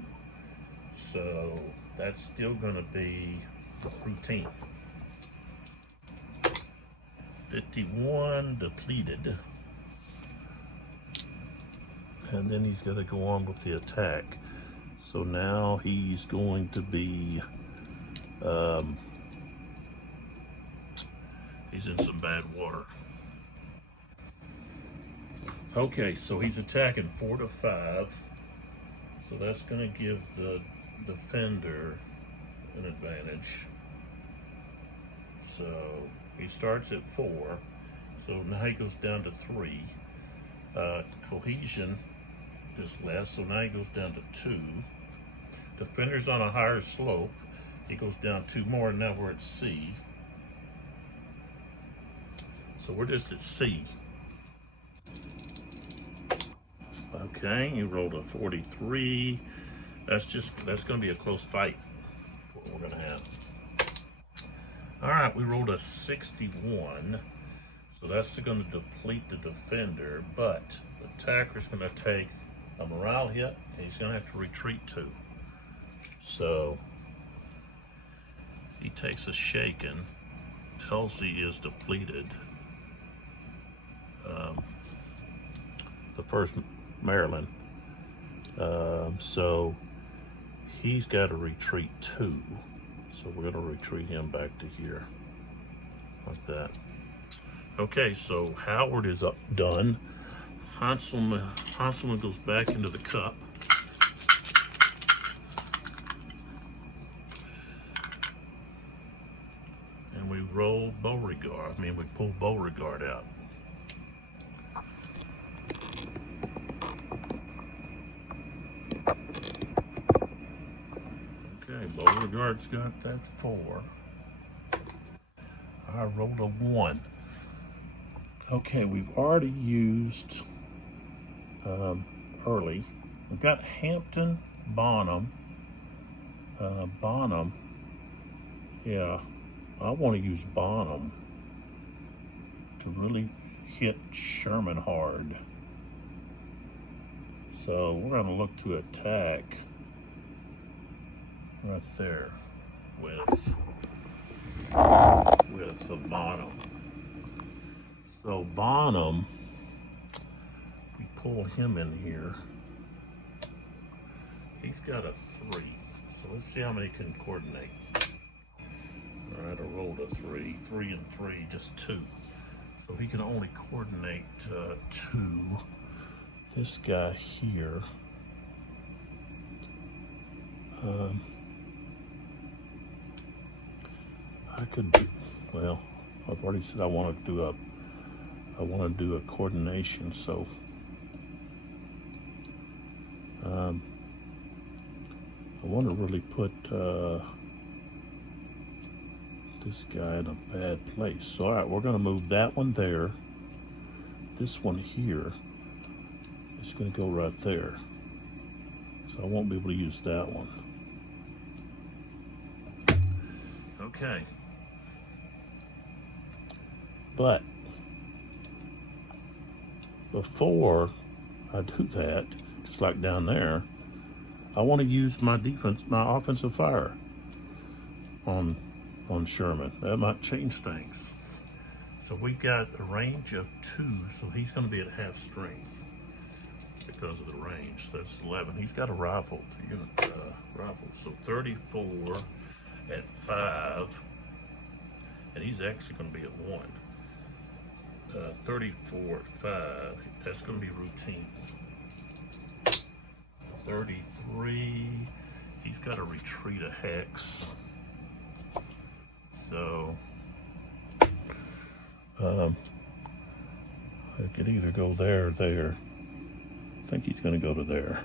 So that's still gonna be routine. 51 depleted. And then he's got to go on with the attack. So now he's going to be, he's in some bad water. Okay, so he's attacking 4 to 5. So that's going to give the defender an advantage. So he starts at 4. So now he goes down to 3. Cohesion is less, so now he goes down to 2. Defender's on a higher slope. He goes down 2 more, and now we're at C. So we're just at C. Okay, you rolled a 43. That's going to be a close fight. What we're going to have. All right, we rolled a 61. So that's going to deplete the defender, but the attacker's going to take a morale hit, and he's going to have to retreat 2. So he takes a shaken. Elsie is depleted. The first Maryland. So he's got to retreat 2. So we're going to retreat him back to here, like that. Okay, so Howard is done. Hanselman goes back into the cup. And we roll Beauregard. We pull Beauregard out. Okay, Beauregard's got that 4. I rolled a 1. Okay, we've already used Early. We've got Hampton, Bonham. Bonham, yeah, I want to use Bonham to really hit Sherman hard. So we're going to look to attack right there with the Bonham. So Bonham, we pull him in here. He's got a 3. So let's see how many can coordinate. All right, I rolled a 3. 3 and 3, just 2. So he can only coordinate 2. this guy here, I could do, well, I've already said I want to do a coordination, so I want to really put this guy in a bad place. So all right, we're going to move that one there. This one here is going to go right there. So I won't be able to use that one. Okay. But before I do that, just like down there, I want to use my offensive fire on Sherman. That might change things. So we've got a range of 2, so he's going to be at half strength because of the range. That's 11. He's got a rifle, rifle. So 34 at 5, and he's actually going to be at 1. 34 at 5, that's going to be routine. 33, he's got to retreat a hex. So I could either go there or there. I think he's going to go to there.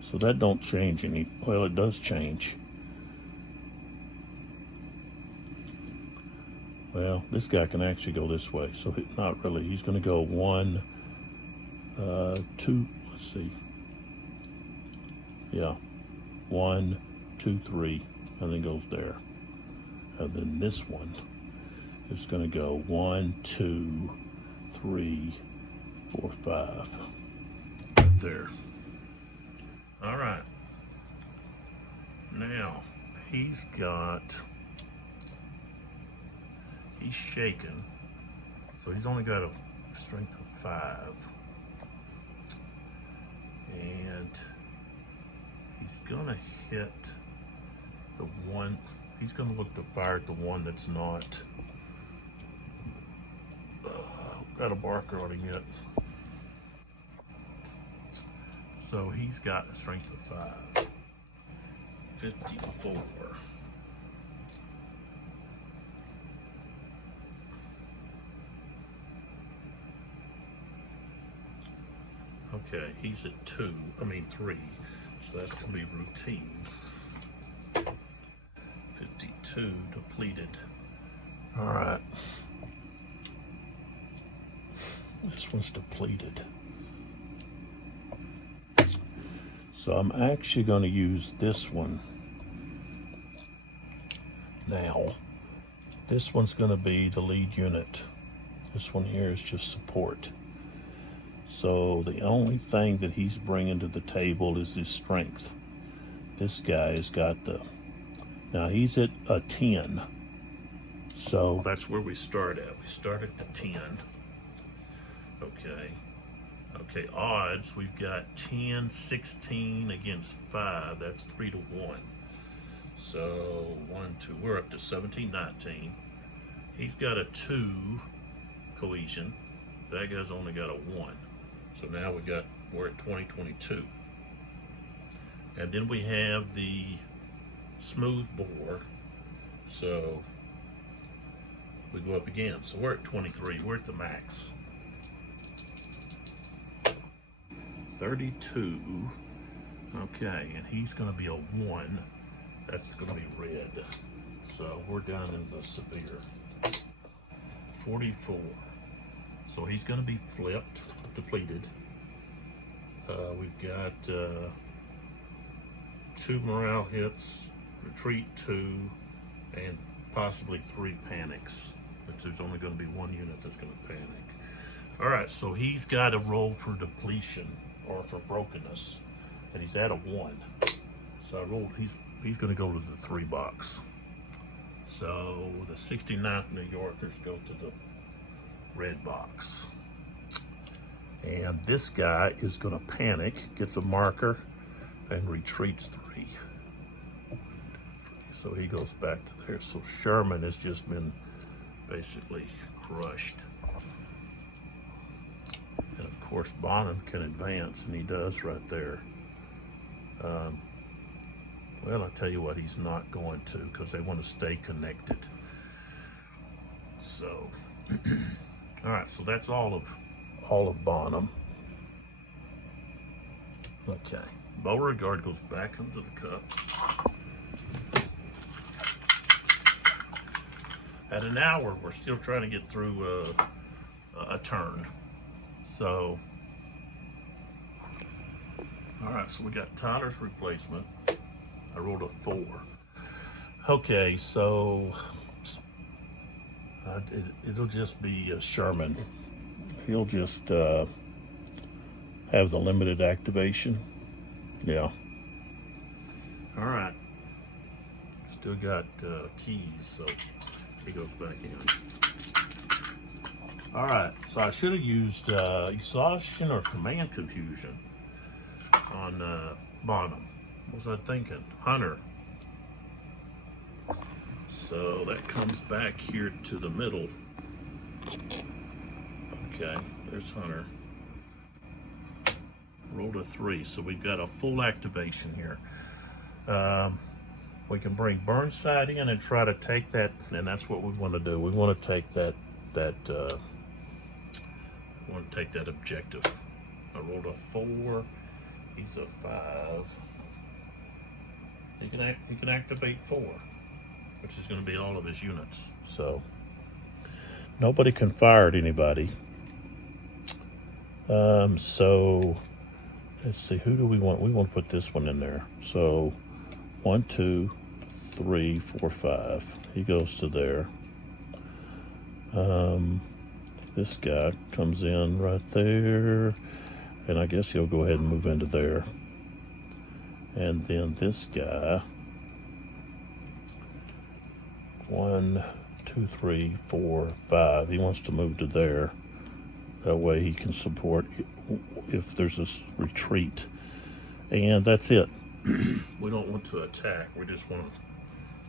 So that don't change anything. Well, it does change. Well, this guy can actually go this way, so not really. He's going to go 1, 2, let's see. Yeah, 1, 2, 3, and then goes there. And then this one is going to go 1, 2, 3, 4, 5. Right there. All right. Now, he's shaken, so he's only got a strength of 5. And he's gonna hit the one, he's gonna look to fire at the one that's not, got a marker on him yet. So he's got a strength of 5. 54. Okay, he's at 3, so that's gonna be routine. 52 depleted. All right. This one's depleted. So I'm actually going to use this one now. This one's going to be the lead unit. This one here is just support. So the only thing that he's bringing to the table is his strength. This guy has got now he's at a 10. So that's where we start at. We start at the 10. Okay, odds, we've got 10, 16 against 5. That's 3 to 1. So 1, 2, we're up to 17, 19. He's got a 2 cohesion. That guy's only got a 1. So now we're at 20, 22. And then we have the smooth bore. So we go up again. So we're at 23. We're at the max. 32. Okay, and he's going to be a 1. That's going to be red. So we're down in the severe. 44. So he's going to be flipped, depleted. We've got 2 morale hits, retreat 2, and possibly 3 panics. But there's only going to be 1 unit that's going to panic. All right, so he's got to roll for depletion or for brokenness, and he's at a 1. So I rolled. He's going to go to the 3 box. So the 69th New Yorkers go to the red box. And this guy is going to panic, gets a marker, and retreats 3. So he goes back to there. So Sherman has just been basically crushed. course, Bonham can advance, and he does right there. Well, I tell you what, he's not going to, because they want to stay connected. So, all right, so that's all of Bonham. Okay, Beauregard goes back into the cup. At an hour, we're still trying to get through a turn. So, all right, so we got Tyler's replacement. I rolled a 4. Okay, so it'll just be Sherman. He'll just have the limited activation. Yeah. All right. Still got keys, so he goes back in. All right, so I should have used exhaustion or command confusion on Bonham. What was I thinking? Hunter. So that comes back here to the middle. Okay, there's Hunter. Rolled a 3, so we've got a full activation here. We can bring Burnside in and try to take that, and that's what we want to do. We want to take that objective. I rolled a 4. He's a 5. He can activate 4, which is going to be all of his units. So nobody can fire at anybody. So let's see, who do we want? We want to put this one in there. So 1, 2, 3, 4, 5. He goes to there. This guy comes in right there, and I guess he'll go ahead and move into there. And then this guy, 1, 2, 3, 4, 5. He wants to move to there. That way he can support if there's this retreat. And that's it. We don't want to attack. We just want to.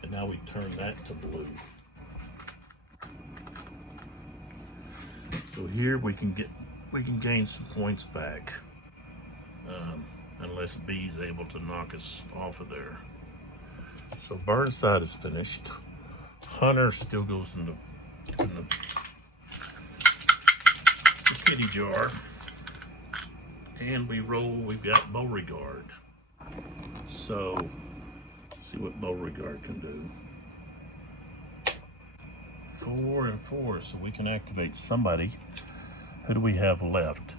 And now we turn that to blue. So here we can gain some points back. Unless B's able to knock us off of there. So Burnside is finished. Hunter still goes in the kitty jar. And we've got Beauregard. So, let's see what Beauregard can do. 4 and 4, so we can activate somebody. Who do we have left?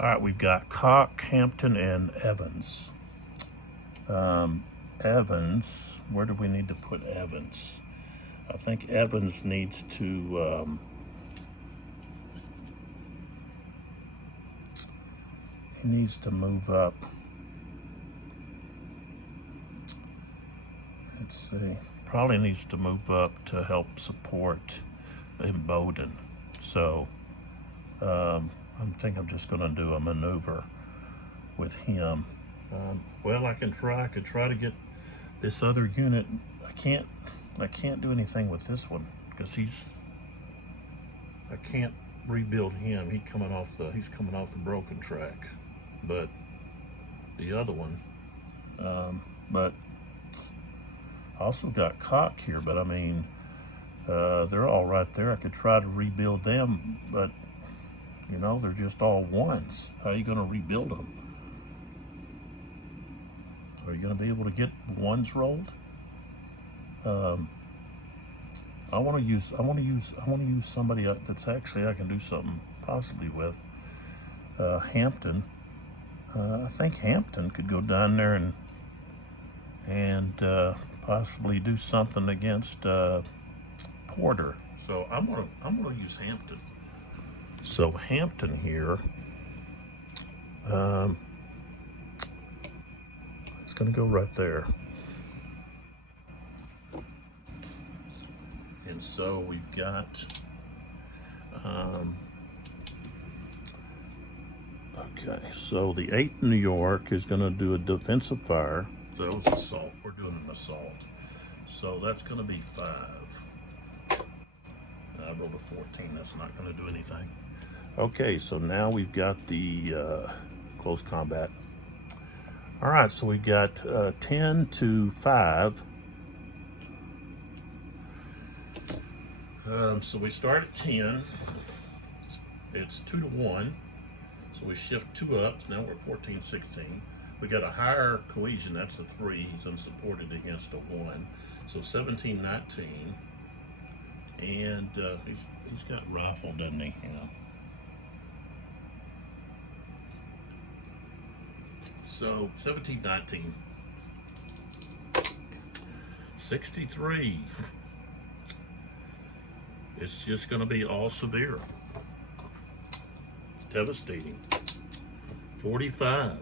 All right, we've got Cock, Hampton, and Evans. Evans, where do we need to put Evans? I think Evans needs to, he needs to move up. Let's see, probably needs to move up to help support Bowden. So, I think I'm just going to do a maneuver with him. Well, I could try to get this other unit. I can't do anything with this one because I can't rebuild him. He's coming off the broken track. But the other one, but I also got Cock here. But I mean, they're all right there. I could try to rebuild them, but you know, they're just all 1s. How are you going to rebuild them? Are you going to be able to get 1s rolled? I want to use somebody that's actually I can do something possibly with. Hampton. I think Hampton could go down there and possibly do something against Porter. So I'm gonna use Hampton. So Hampton here, it's going to go right there. And so we've got, okay, so the 8th New York is going to do a defensive fire. So it was assault. We're doing an assault. So that's going to be 5. I rolled a 14. That's not going to do anything. Okay, so now we've got the close combat. All right, so we got 10 to 5. So we start at 10. It's 2 to 1. So we shift 2 up. So now we're 14, 16. We got a higher cohesion. That's a 3. He's unsupported against a 1. So 17, 19. And he's got rifle, doesn't he? You know. So 17, 19. 63. It's just going to be all severe. Devastating. 45.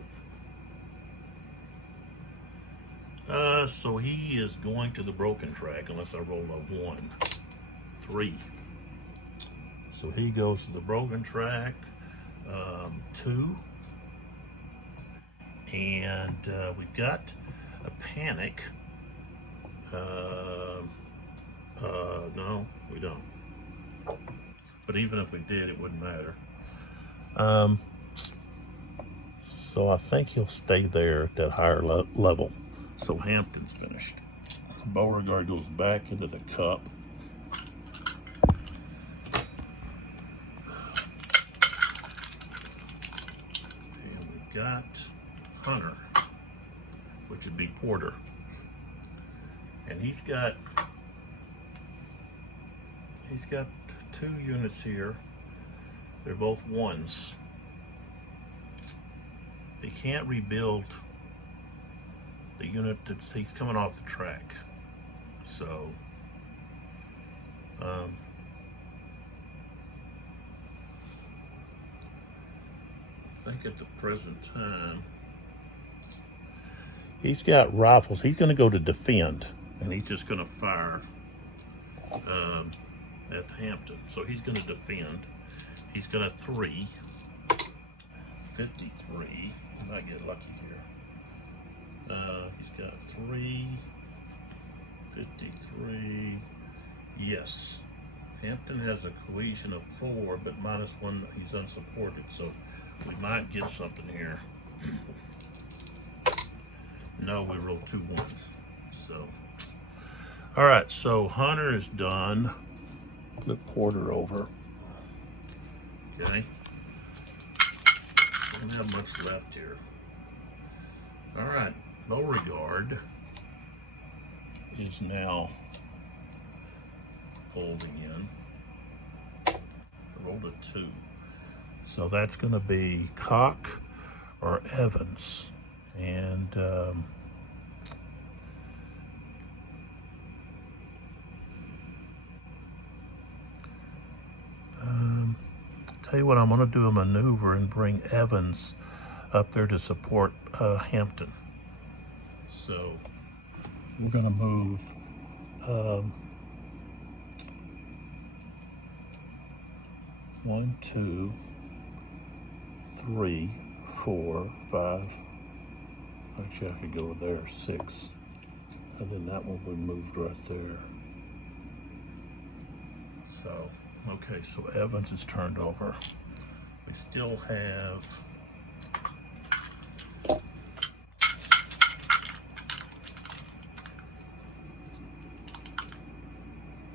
So he is going to the broken track unless I roll a 1. 3. So he goes to the broken track. 2. And we've got a panic. No, we don't. But even if we did, it wouldn't matter. So I think he'll stay there at that higher level. So Hampton's finished. Beauregard goes back into the cup. And we've got Hunter, which would be Porter. And he's got 2 units here. They're both 1s. He can't rebuild the unit that he's coming off the track. So I think at the present time he's got rifles. He's going to go to defend, and he's just going to fire at Hampton. So he's going to defend. He's got a 3. 53. I might get lucky here. He's got 3. 53. Yes. Hampton has a cohesion of 4, but -1. He's unsupported. So we might get something here. No, we rolled 2 1s. So, all right. So Hunter is done. Flip Porter over. Okay. Don't have much left here. All right. Beauregard is now folding in. I rolled a 2. So that's going to be Cock or Evans. And tell you what, I'm going to do a maneuver and bring Evans up there to support Hampton. So we're going to move 1, 2, 3, 4, 5. Actually, I could go there, 6. And then that one would move right there. So, okay, so Evans is turned over. We still have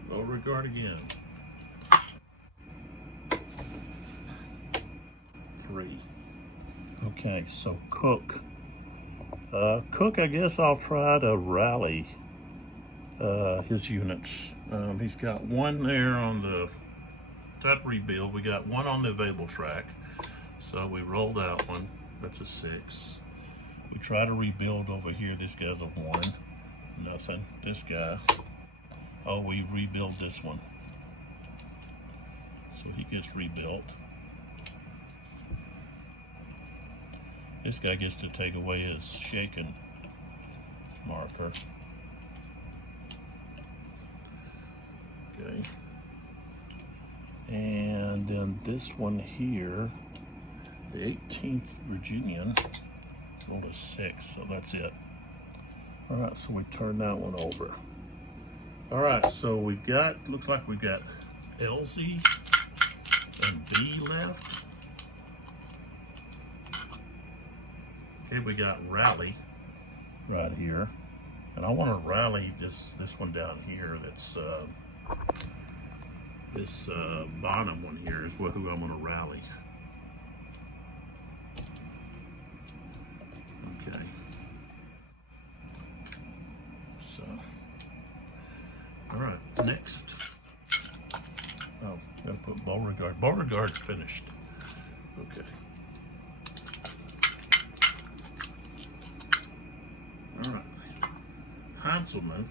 Beauregard again. 3. Okay, so Cook. Cook, I guess I'll try to rally his units. He's got 1 there on the that rebuild. We got 1 on the available track. So we roll that one. That's a 6. We try to rebuild over here. This guy's a 1. Nothing. This guy. Oh, we rebuild this one. So he gets rebuilt. This guy gets to take away his shaken marker. Okay. And then this one here, the 18th Virginian, rolled a 6, so that's it. All right, so we turn that one over. All right, so we've got, looks like we've got Elsie, and B left. Okay, we got Rally right here. And I want to rally this one down here. That's this bottom one here is who I'm going to rally. Okay. So, all right. Next. Oh, gotta put Beauregard. Beauregard's finished. Okay. All right. Hanselman.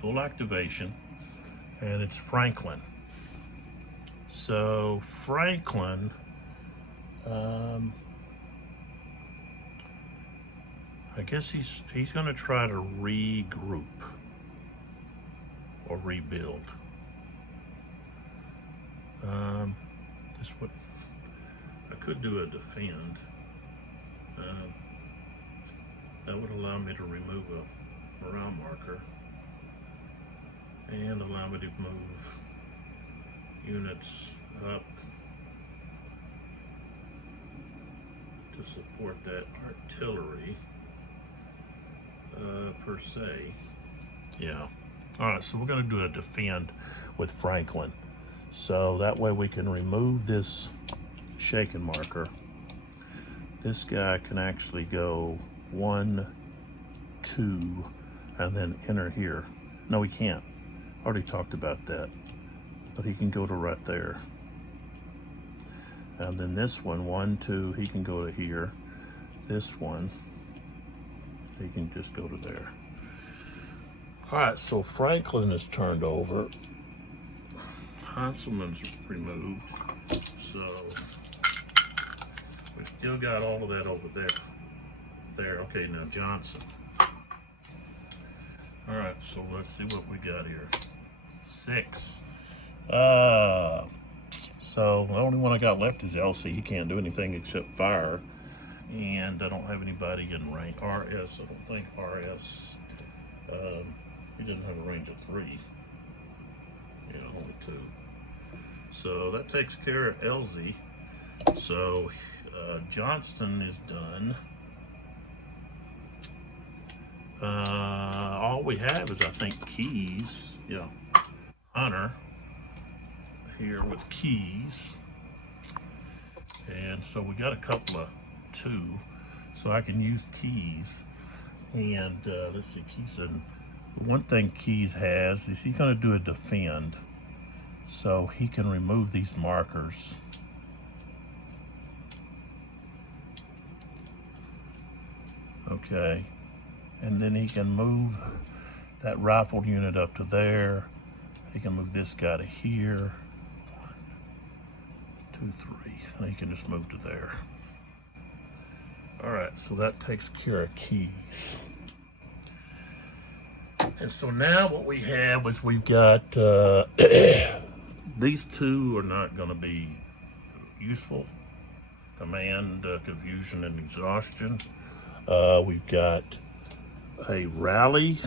Full activation, and it's Franklin. So Franklin, I guess he's going to try to regroup or rebuild. This would, I could do a defend. That would allow me to remove a morale marker and allow me to move units up to support that artillery per se. Yeah. All right, so we're going to do a defend with Franklin. So that way we can remove this shaken marker. This guy can actually go 1, 2, and then enter here. No, he can't. Already talked about that. But he can go to right there. And then this one, 1, 2, he can go to here. This one, he can just go to there. All right, so Franklin is turned over. Hanselman's removed. So we've still got all of that over there. There, okay, now Johnson. All right, so let's see what we got here. 6. So the only one I got left is Elsie. He can't do anything except fire. And I don't have anybody in range. RS, I don't think RS, he doesn't have a range of 3. Yeah, only 2. So that takes care of Elsie. So Johnston is done. All we have is, I think, Keys. Yeah, Hunter here with Keys. And so we got a couple of 2. So I can use Keys. And let's see, Keys. And one thing Keys has is he's going to do a defend. So he can remove these markers. Okay. And then he can move that rifled unit up to there. He can move this guy to here. 1, 2, 3. And he can just move to there. All right, so that takes care of Keys. And so now what we have is we've got these 2 are not going to be useful. Command, confusion, and exhaustion. We've got a rally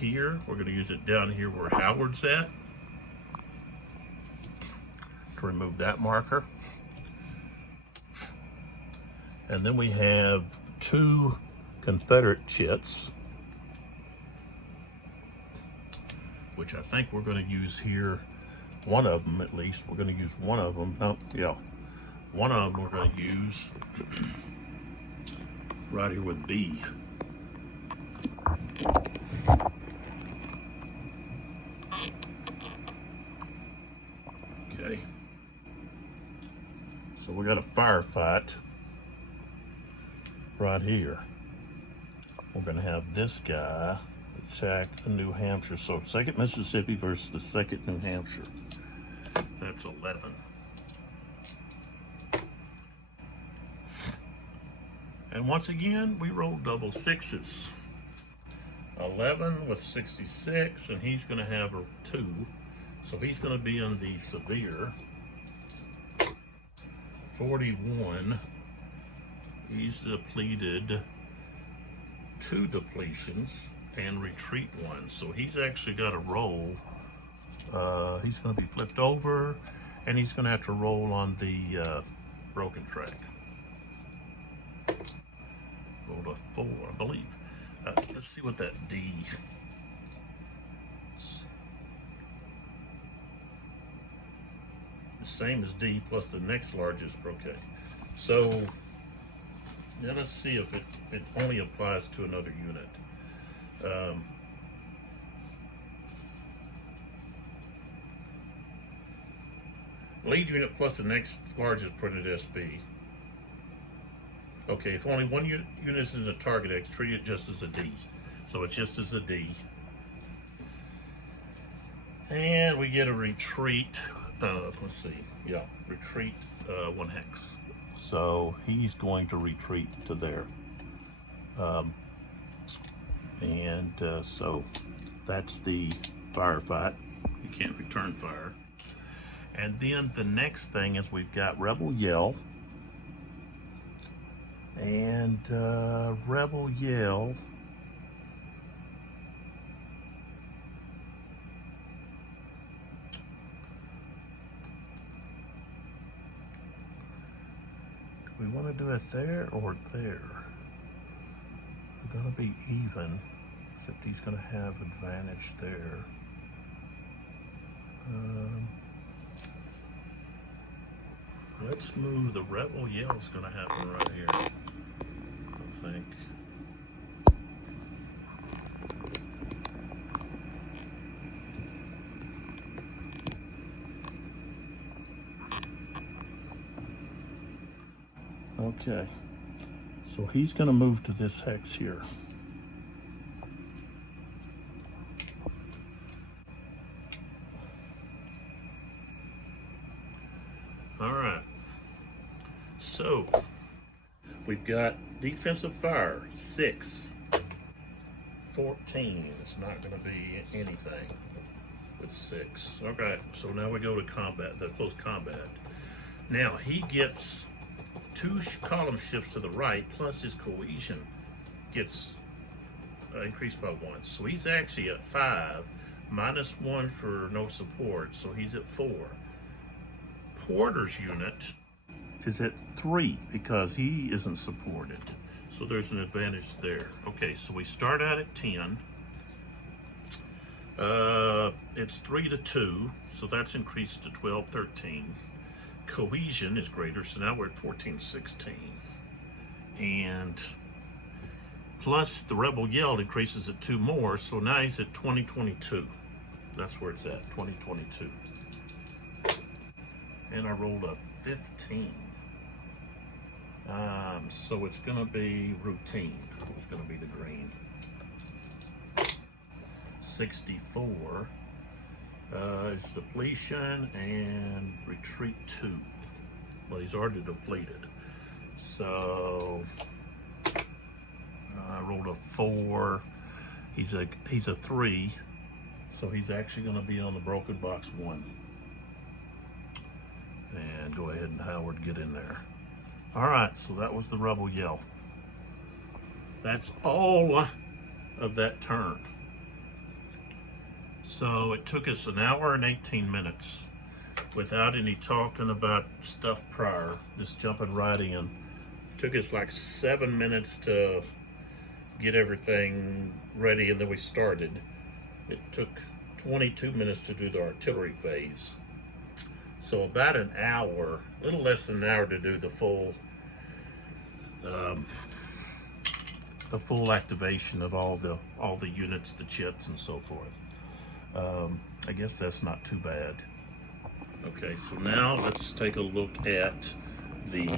here. We're going to use it down here where Howard's at to remove that marker. And then we have 2 Confederate chits, which I think we're going to use here. One of them, at least. We're going to use one of them. Oh, yeah. One of them we're going to use right here with B. Okay. So we got a firefight right here. We're going to have this guy attack the New Hampshire. So 2nd Mississippi versus the 2nd New Hampshire. That's 11. And once again, we rolled double 6s. 11 with 66, and he's going to have a 2. So he's going to be in the severe. 41. He's depleted 2 depletions, and retreat 1. So he's actually got to roll. He's going to be flipped over, and he's going to have to roll on the broken track. Rolled a 4, I believe. Let's see what that D. The same as D plus the next largest. Okay. So now let's see if it only applies to another unit. Lead unit plus the next largest printed SB. Okay, if only one unit is a target X, treat it just as a D. So it's just as a D. And we get a retreat, let's see, yeah, retreat 1 hex. So he's going to retreat to there. So that's the firefight. You can't return fire. And then the next thing is we've got Rebel Yell. And Rebel Yell do we want to do it there or there? We're going to be even, except he's going to have advantage there. Let's move the Rebel Yell is going to happen right here, I think. Okay, so he's going to move to this hex here. All right, so we've got defensive fire 6, 14. It's not going to be anything with 6. Okay, so now we go to combat, the close combat. Now he gets 2 column shifts to the right, plus his cohesion gets increased by 1. So he's actually at 5, minus 1 for no support, so he's at 4. Porter's unit is at 3 because he isn't supported. So there's an advantage there. Okay, so we start out at 10. It's 3 to 2, so that's increased to 12, 13. Cohesion is greater, so now we're at 14, 16. And plus the Rebel Yell increases it 2 more, so now he's at 20, 22. That's where it's at, 20, 22. And I rolled a 15. So it's going to be routine. It's going to be the green. 64 is depletion and retreat 2. Well, he's already depleted. So I rolled a 4. He's a 3. So he's actually going to be on the broken box 1. And go ahead and Howard get in there. All right, so that was the Rebel Yell. That's all of that turn. So it took us an hour and 18 minutes without any talking about stuff prior, just jumping right in. It took us like 7 minutes to get everything ready, and then we started. It took 22 minutes to do the artillery phase. So about an hour, a little less than an hour to do the full activation of all the units, the chits, and so forth. I guess that's not too bad. Okay, so now let's take a look at the.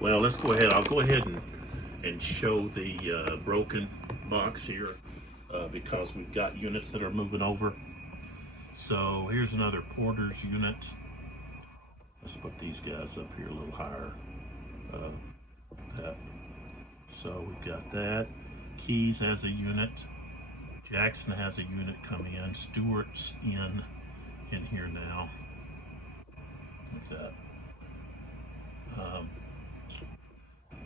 Well, let's go ahead. I'll go ahead and show the broken box here because we've got units that are moving over. So here's another Porter's unit. Let's put these guys up here a little higher. So we've got that. Keys has a unit. Jackson has a unit coming in. Stewart's in here now. Like that.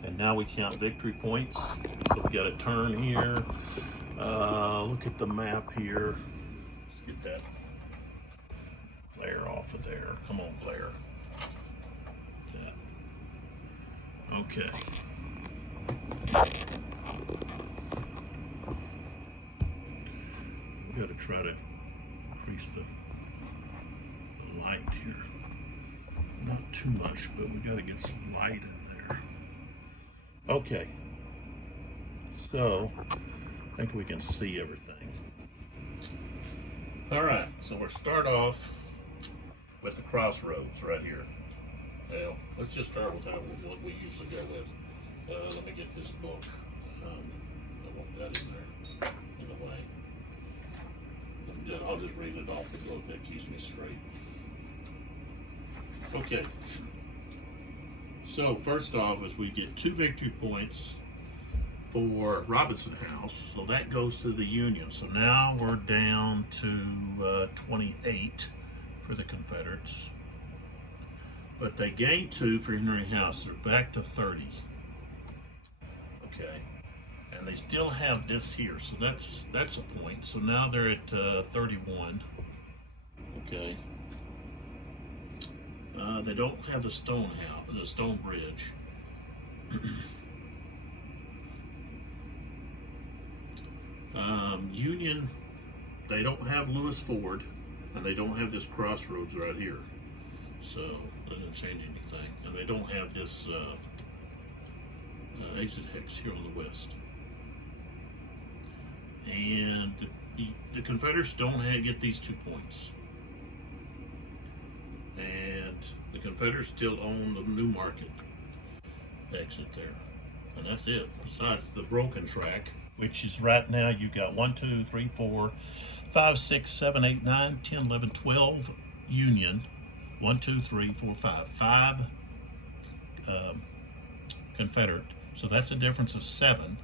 And now we count victory points. So we got a turn here. Look at the map here. Let's get that glare off of there. Come on, glare. Yeah. Okay. We got to try to increase the light here. Not too much, but we got to get some light in there. Okay. So, I think we can see everything. All right, so we'll start off with the crossroads right here. Well, let's just start with what we usually go with. Let me get this book. I want that in there, in the way. I'll just read it off the book. That keeps me straight. Okay. So first off is we get 2 victory points for Robinson House. So that goes to the Union. So now we're down to 28 for the Confederates. But they gained 2 for Henry House. They're back to 30. Okay. And they still have this here. So that's a point. So now they're at 31. Okay. They don't have the stone house, the stone bridge. Union, they don't have Lewis Ford, and they don't have this crossroads right here. So that doesn't change anything. And they don't have this exit hex here on the west. And the Confederates don't get these 2 points. And the Confederates still own the New Market exit there. And that's it. Besides the broken track, which is right now you got 1, 2, 3, 4, 5, 6, 7, 8, 9, 10, 11, 12 Union. 1, 2, 3, 4, 5. 5 Confederate. So that's a difference of 7.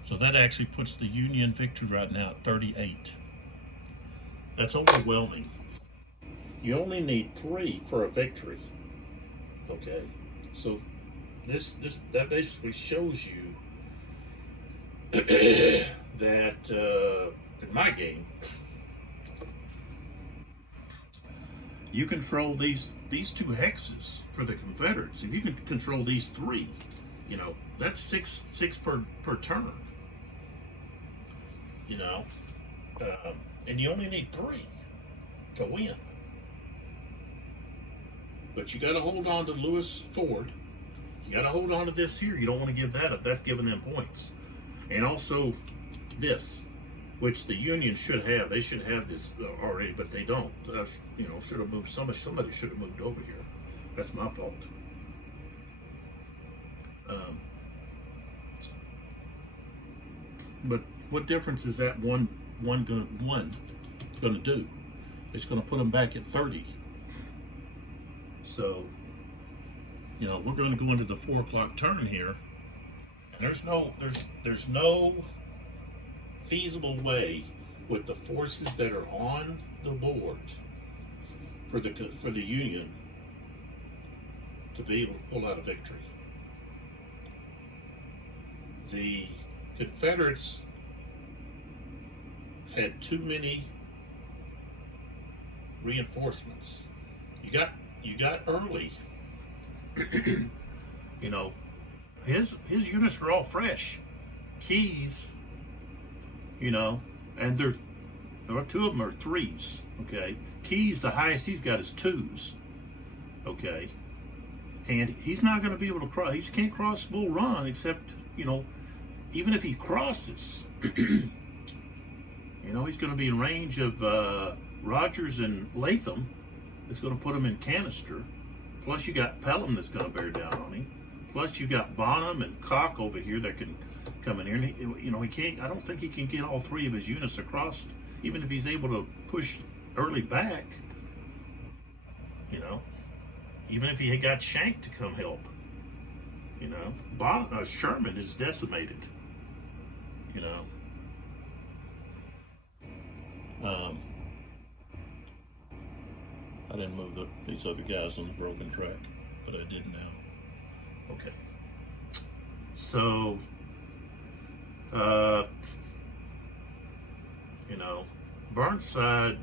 So that actually puts the Union victory right now at 38. That's overwhelming. You only need 3 for a victory. Okay, so that basically shows you that in my game, you control these 2 hexes for the Confederates. If you can control these 3, you know, that's six per turn. You know, and you only need 3 to win. But you got to hold on to Lewis Ford. You got to hold on to this here. You don't want to give that up. That's giving them points. And also this, which the Union should have. They should have this already, but they don't. You know, should have moved. Somebody should have moved over here. That's my fault. But what difference is that one gonna do? It's gonna put them back at 30. So, you know, we're going to go into the 4 o'clock turn here, and there's no feasible way with the forces that are on the board for the Union to be able to pull out a victory. The Confederates had too many reinforcements. You got Early. You know, his units are all fresh. Keyes, you know, and there are 2 of them are 3s. Okay, Keyes, the highest he's got is 2s. Okay, and he's not going to be able to cross. He can't cross Bull Run except, you know, even if he crosses, you know, he's going to be in range of Rogers and Latham. It's going to put him in canister. Plus you got Pelham that's going to bear down on him. Plus you got Bonham and Cock over here that can come in here. And he, you know, he can't. I don't think he can get all 3 of his units across, even if he's able to push Early back. You know, even if he had got Shank to come help. You know, Sherman is decimated. You know. I didn't move these other guys on the broken track, but I did now. Okay. So Uh, you know, Burnside.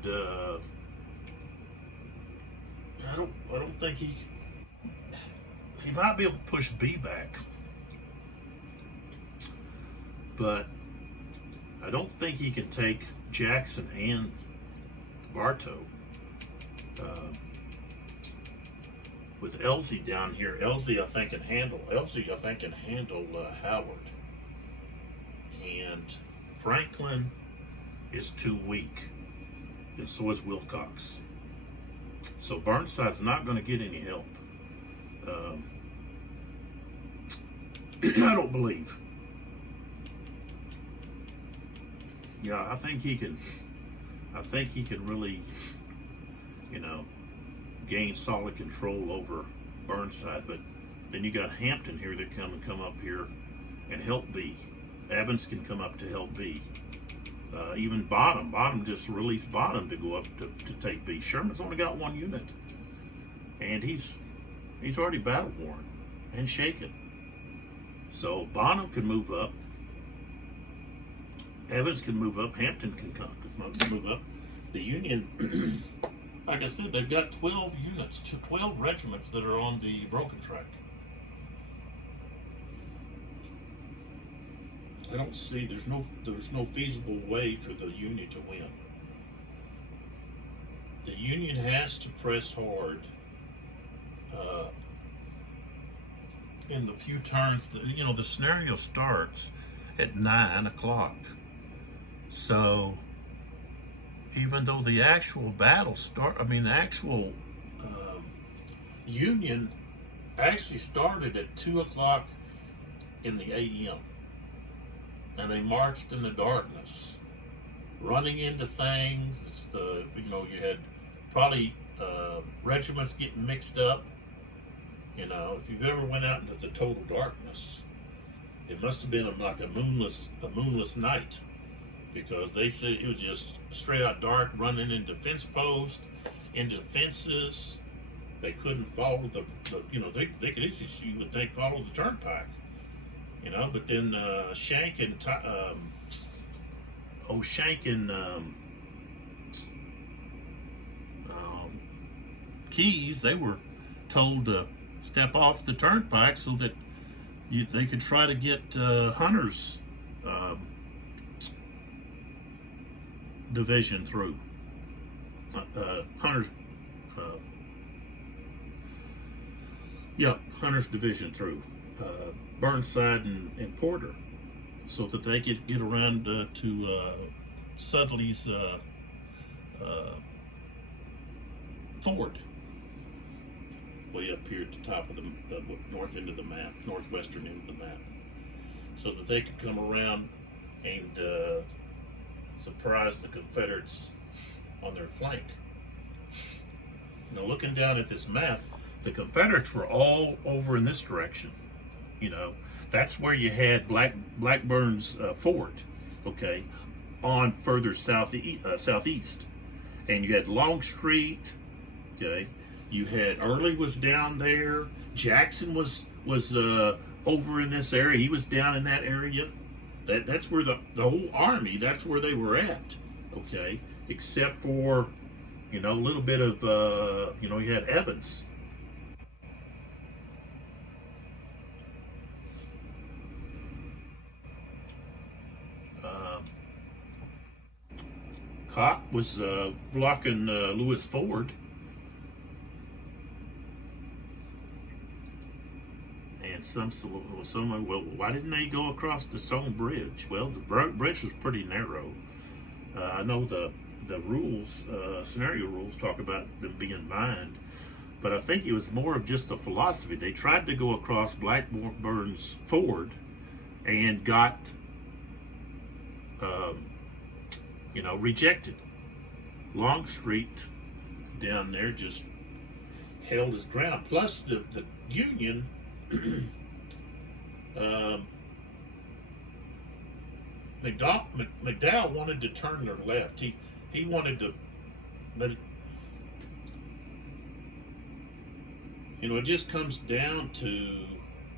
I don't think he might be able to push B back, but I don't think he can take Jackson and Bartow. With Elsie down here, Elsie I think can handle Howard, and Franklin is too weak, and so is Wilcox. So Burnside's not going to get any help. I don't believe. Yeah, I think he can really, gain solid control over Burnside. But then you got Hampton here that come up here and help B. Evans can come up to help B. Even Bottom just released Bottom to go up to take B. Sherman's only got one unit, and he's already battle worn and shaken. So Bonham can move up. Evans can move up. Hampton can move up. The Union, like I said, they've got 12 units, 12 regiments that are on the broken track. I don't see there's no feasible way for the Union to win. The Union has to press hard in the few turns that the scenario starts at 9 o'clock. So even though the actual battle the actual Union actually started at 2 o'clock in the AM. And they marched in the darkness, running into things. It's you had probably regiments getting mixed up. If you've ever went out into the total darkness, it must have been like a moonless night, because they said it was just straight out dark, running into fence posts, into fences. They couldn't follow they could easily, you would think, follow the turnpike. But then Shank and Keys, they were told to step off the turnpike so that they could try to get Hunter's division through. Hunter's division through. Burnside and Porter, so that they could get around to Sudley's ford, way up here at the top of the north end of the map, northwestern end of the map, so that they could come around and surprise the Confederates on their flank. Now, looking down at this map, the Confederates were all over in this direction. That's where you had Blackburn's fort, okay, on further southeast, and you had Longstreet, okay. You had Early was down there. Jackson was over in this area. He was down in that area. That's where the whole army. That's where they were at, okay. Except for a little bit of you had Evans. Kopp was blocking Lewis Ford, and someone, well, why didn't they go across the Stone Bridge? Well, the bridge was pretty narrow. I know the rules, scenario rules, talk about them being mined, but I think it was more of just a philosophy. They tried to go across Blackburn's ford and got rejected. Longstreet down there just held his ground. Plus the Union McDowell wanted to turn their left. He wanted to, but it just comes down to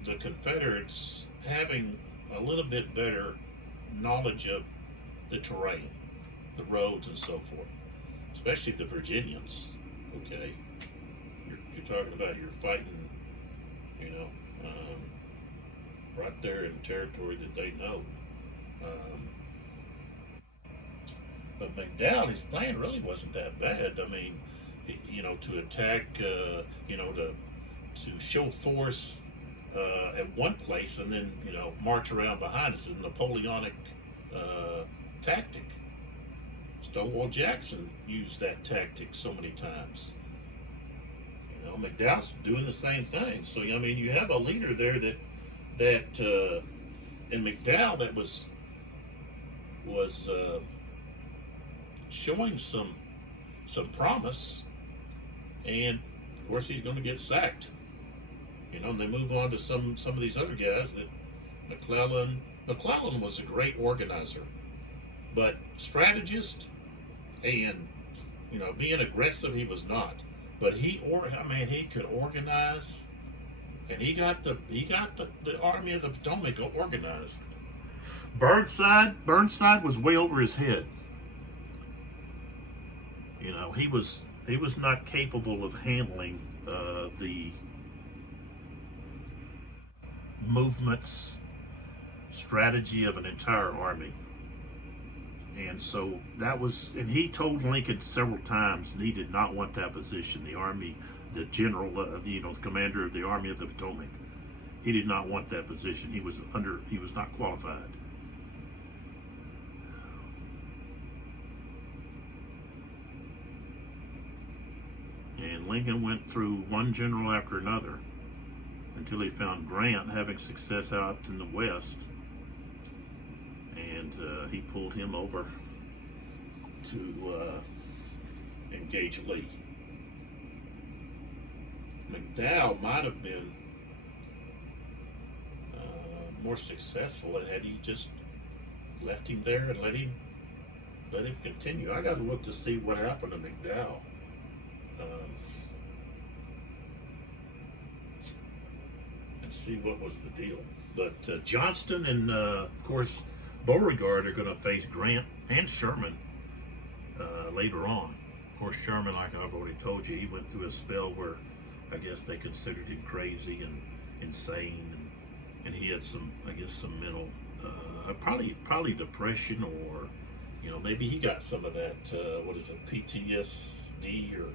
the Confederates having a little bit better knowledge of the terrain, the roads, and so forth. Especially the Virginians. Okay, you're talking about you're fighting, you know, right there in territory that they know. Um, but McDowell, his plan really wasn't that bad. I mean, you know, to attack, you know, to show force at one place and then, you know, march around behind us, a Napoleonic tactic. Stonewall Jackson used that tactic so many times. You know, McDowell's doing the same thing. So I mean, you have a leader there that in McDowell that was showing some promise, and of course he's going to get sacked. You know, and they move on to some of these other guys that McClellan. McClellan was a great organizer, but strategist and, you know, being aggressive he was not. But he could organize, and he got the Army of the Potomac organized. Burnside was way over his head. You know, he was not capable of handling the movements, strategy of an entire army. And so that was, and he told Lincoln several times he did not want that position. The Army, the general, you know, the commander of the Army of the Potomac, he did not want that position. He was not qualified. And Lincoln went through one general after another until he found Grant having success out in the West, and he pulled him over to engage Lee. McDowell might have been more successful had he just left him there and let him continue. I got to look to see what happened to McDowell. And see what was the deal. But Johnston and, of course, Beauregard are going to face Grant and Sherman later on. Of course, Sherman, like I've already told you, he went through a spell where I guess they considered him crazy and insane, and he had some mental, probably depression, or, you know, maybe he got some of that, what is it, PTSD, or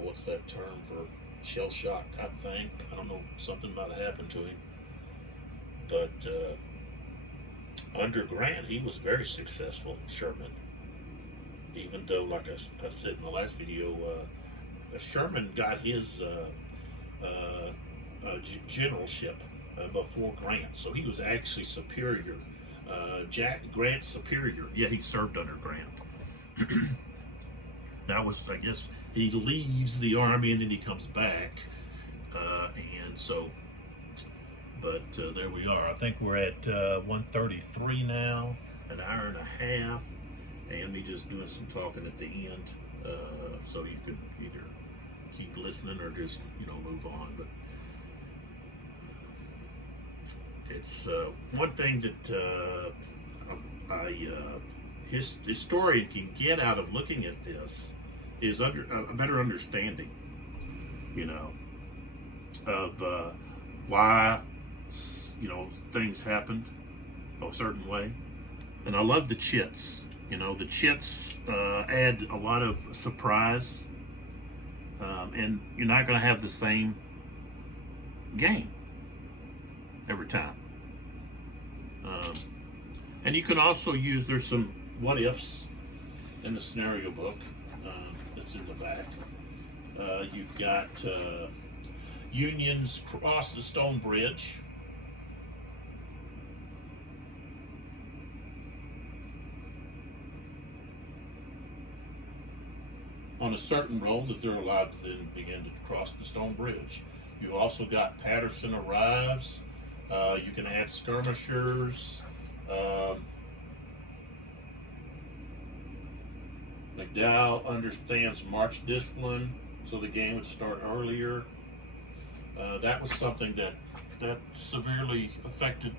what's that term for shell shock type thing? I don't know, something might have happened to him. But under Grant, he was very successful, Sherman. Even though, like I said in the last video, Sherman got his generalship before Grant, so he was actually superior. Grant's superior, yet he served under Grant. That was, I guess, he leaves the army and then he comes back, and so. But there we are. I think we're at 1:33 now, an hour and a half, and me just doing some talking at the end, so you can either keep listening or just, you know, move on. But it's one thing that historian can get out of looking at this is a better understanding, you know, of why, you know, things happened a certain way. And I love the chits. You know, the chits add a lot of surprise, and you're not going to have the same game every time. And you can also use, there's some what ifs in the scenario book that's in the back. You've got Unions cross the Stone Bridge. On a certain road that they're allowed to then begin to cross the Stone Bridge. You also got Patterson arrives. You can add skirmishers. McDowell understands march discipline, so the game would start earlier. That was something that severely affected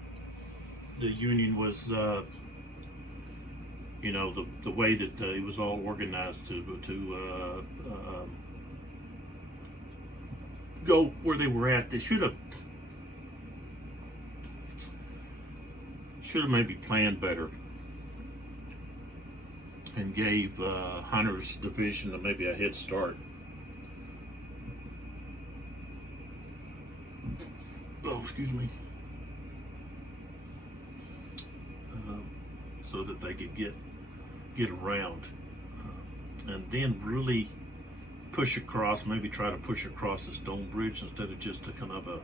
the Union was, you know, the way that it was all organized to go where they were at. They should have maybe planned better and gave Hunter's division maybe a head start. Oh, excuse me. So that they could get around, and then really push across. Maybe try to push across the stone bridge instead of just a kind of a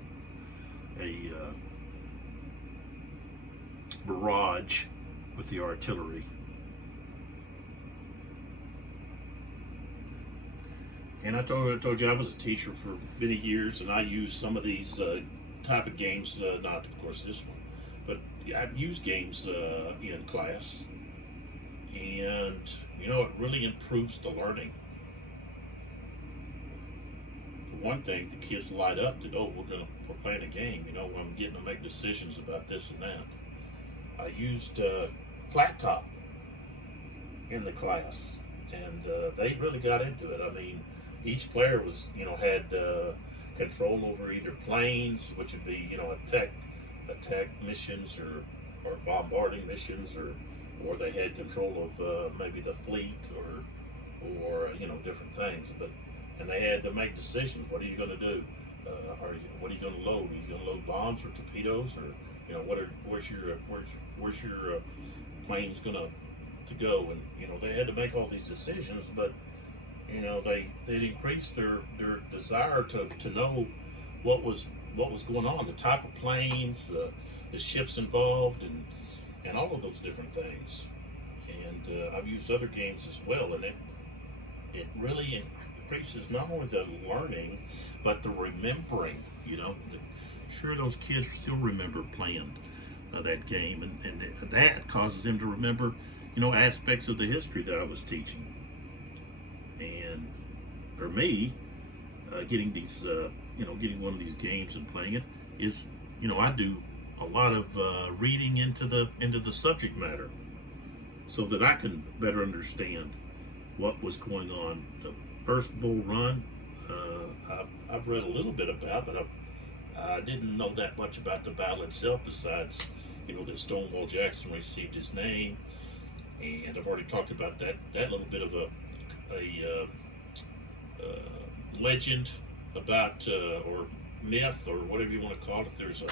barrage with the artillery. And I told you I was a teacher for many years, and I used some of these type of games. Not, of course, this one, but I've used games in class, and you know, it really improves the learning. For one thing, the kids light up that, oh, we're playing a game. You know, I'm getting to make decisions about this and that. I used flat top in the class, and they really got into it. I mean, each player was, you know, had control over either planes, which would be, you know, attack missions or bombarding missions, or they had control of maybe the fleet or you know, different things. And they had to make decisions. What are you going to do? What are you going to load? Are you going to load bombs or torpedoes, or you know, where's your planes going to go? And you know, they had to make all these decisions, but you know, they increased their desire to know what was going on, the type of planes, the ships involved, and all of those different things. And I've used other games as well, and it really increases not only the learning but the remembering. You know, I'm sure those kids still remember playing that game, and that causes them to remember, you know, aspects of the history that I was teaching. And for me, getting these, you know, getting one of these games and playing it is, you know, I do a lot of reading into the subject matter, so that I can better understand what was going on. The first Bull Run, I've read a little bit about, but I didn't know that much about the battle itself, besides, you know, that Stonewall Jackson received his name, and I've already talked about that little bit of a legend about, or myth, or whatever you want to call it. There's a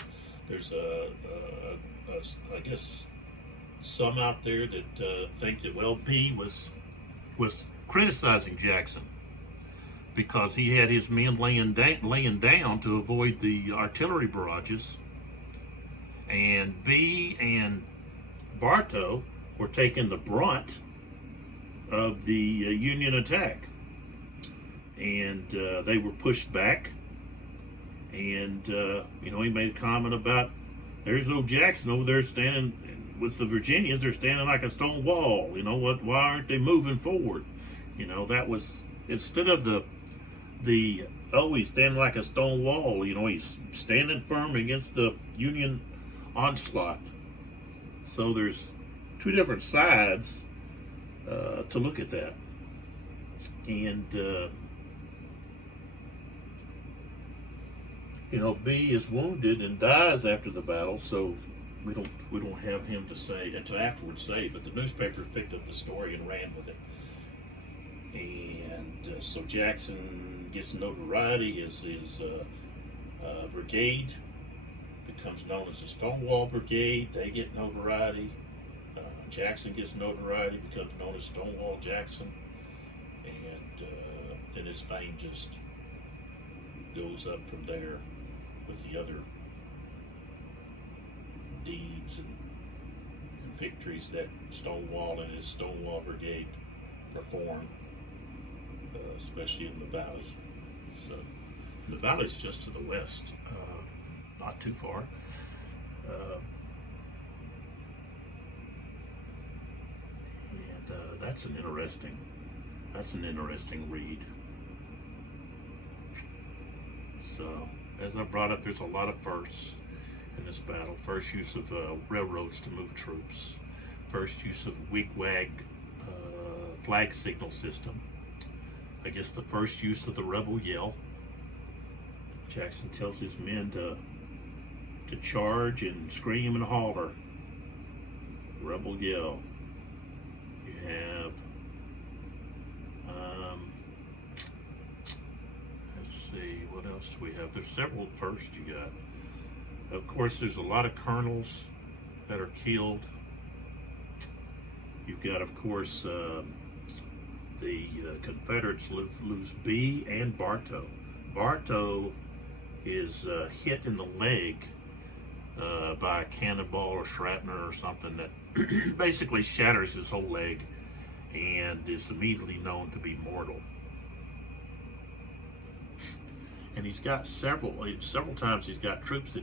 I guess some out there that think that, well, B was criticizing Jackson because he had his men laying down to avoid the artillery barrages, and B and Bartow were taking the brunt of the Union attack, and they were pushed back. And you know, he made a comment about, there's no Jackson over there standing with the Virginians. They're standing like a stone wall. You know what? Why aren't they moving forward? You know, that was, instead of the oh, he's standing like a stone wall. You know, he's standing firm against the Union onslaught. So there's two different sides to look at that. And you know, B is wounded and dies after the battle, so we don't have him to say, to afterwards say, but the newspaper picked up the story and ran with it. And so Jackson gets notoriety. His brigade becomes known as the Stonewall Brigade. They get notoriety. Jackson gets notoriety, becomes known as Stonewall Jackson, and then his fame just goes up from there with the other deeds and victories that Stonewall and his Stonewall Brigade performed, especially in the valley. So the valley's just to the west, not too far. And that's an interesting read. So, as I brought up, there's a lot of firsts, in this battle. First use of railroads to move troops. First use of wigwag flag signal system. I guess the first use of the rebel yell. Jackson tells his men to charge and scream and holler. Rebel yell. You have, let's see, what else do we have? There's several first you got. Of course, there's a lot of colonels that are killed. You've got, of course, the Confederates lose B and Bartow. Bartow is hit in the leg by a cannonball or shrapnel or something that basically shatters his whole leg and is immediately known to be mortal. And he's got several times he's got troops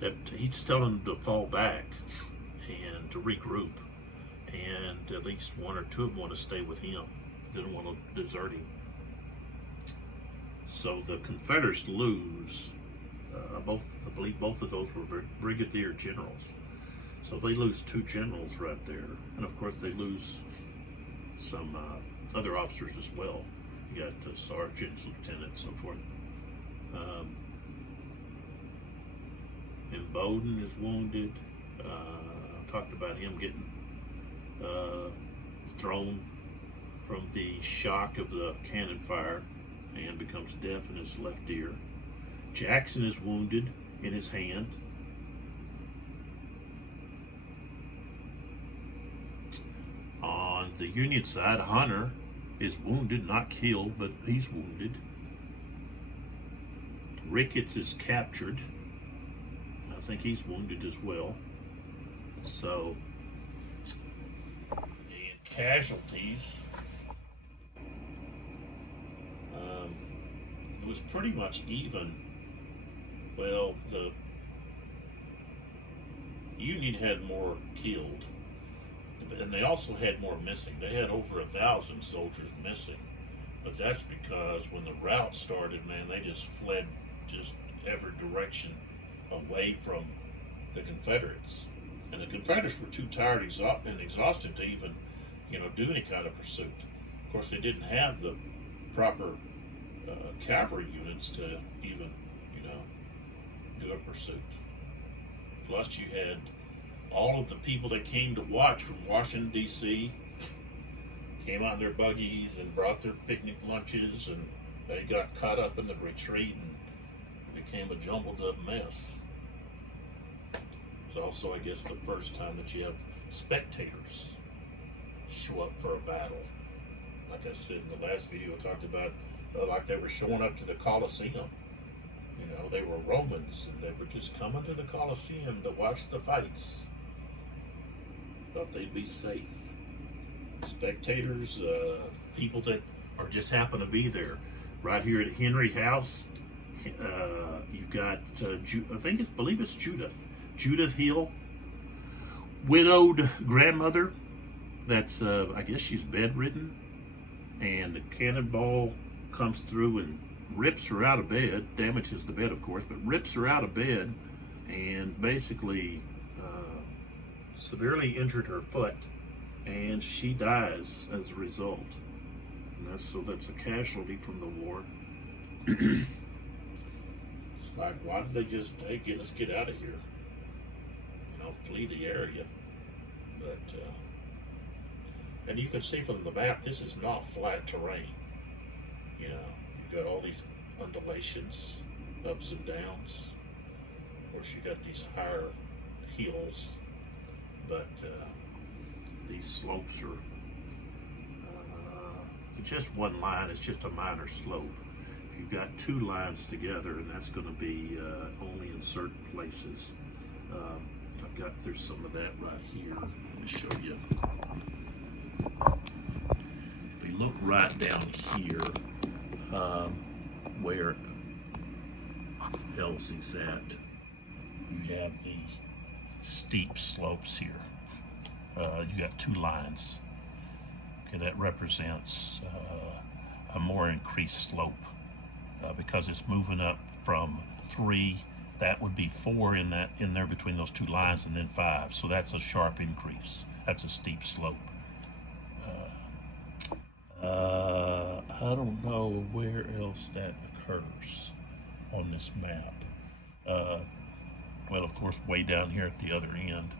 that he's telling them to fall back and to regroup, and at least one or two of them want to stay with him. They don't want to desert him. So the Confederates lose I believe both of those were brigadier generals. So they lose two generals right there. And of course they lose some other officers as well. You got sergeants, lieutenants, so forth. And Bowden is wounded. Talked about him getting thrown from the shock of the cannon fire and becomes deaf in his left ear. Jackson is wounded in his hand. On the Union side, Hunter is wounded, not killed, but he's wounded. Ricketts is captured. I think he's wounded as well. So, and casualties. It was pretty much even. Well, the Union had more killed, and they also had more missing. They had over 1,000 soldiers missing, but that's because when the rout started, man, they just fled just every direction away from the Confederates. And the Confederates were too tired and exhausted to even, do any kind of pursuit. Of course, they didn't have the proper cavalry units to even, do a pursuit. Plus, you had all of the people that came to watch from Washington, D.C., came out in their buggies and brought their picnic lunches, and they got caught up in the retreat and became a jumbled up mess. It's also, I guess, the first time that you have spectators show up for a battle. Like I said in the last video, I talked about like they were showing up to the Colosseum. They were Romans, and they were just coming to the Colosseum to watch the fights. Thought they'd be safe. Spectators, people that are just happen to be there. Right here at Henry House, you've got, I believe it's Judith Hill, widowed grandmother. That's, I guess she's bedridden, and the cannonball comes through and rips her out of bed, damages the bed, of course, but rips her out of bed and basically severely injured her foot, and she dies as a result. And that's a casualty from the war. It's like, why did they just, hey, let's get out of here? Flee the area. But, and you can see from the map, this is not flat terrain. You've got all these undulations, ups and downs. Of course, you got these higher hills, but these slopes are just one line. It's just a minor slope. If you've got two lines together, and that's going to be only in certain places. There's some of that right here. Let me show you. If we look right down here, where Elsie's at, you have the steep slopes here. You got two lines. Okay, that represents a more increased slope because it's moving up from 3 that would be 4 in there between those 2 lines, and then 5. So that's a sharp increase. That's a steep slope. I don't know where else that occurs on this map. Well, of course, way down here at the other end,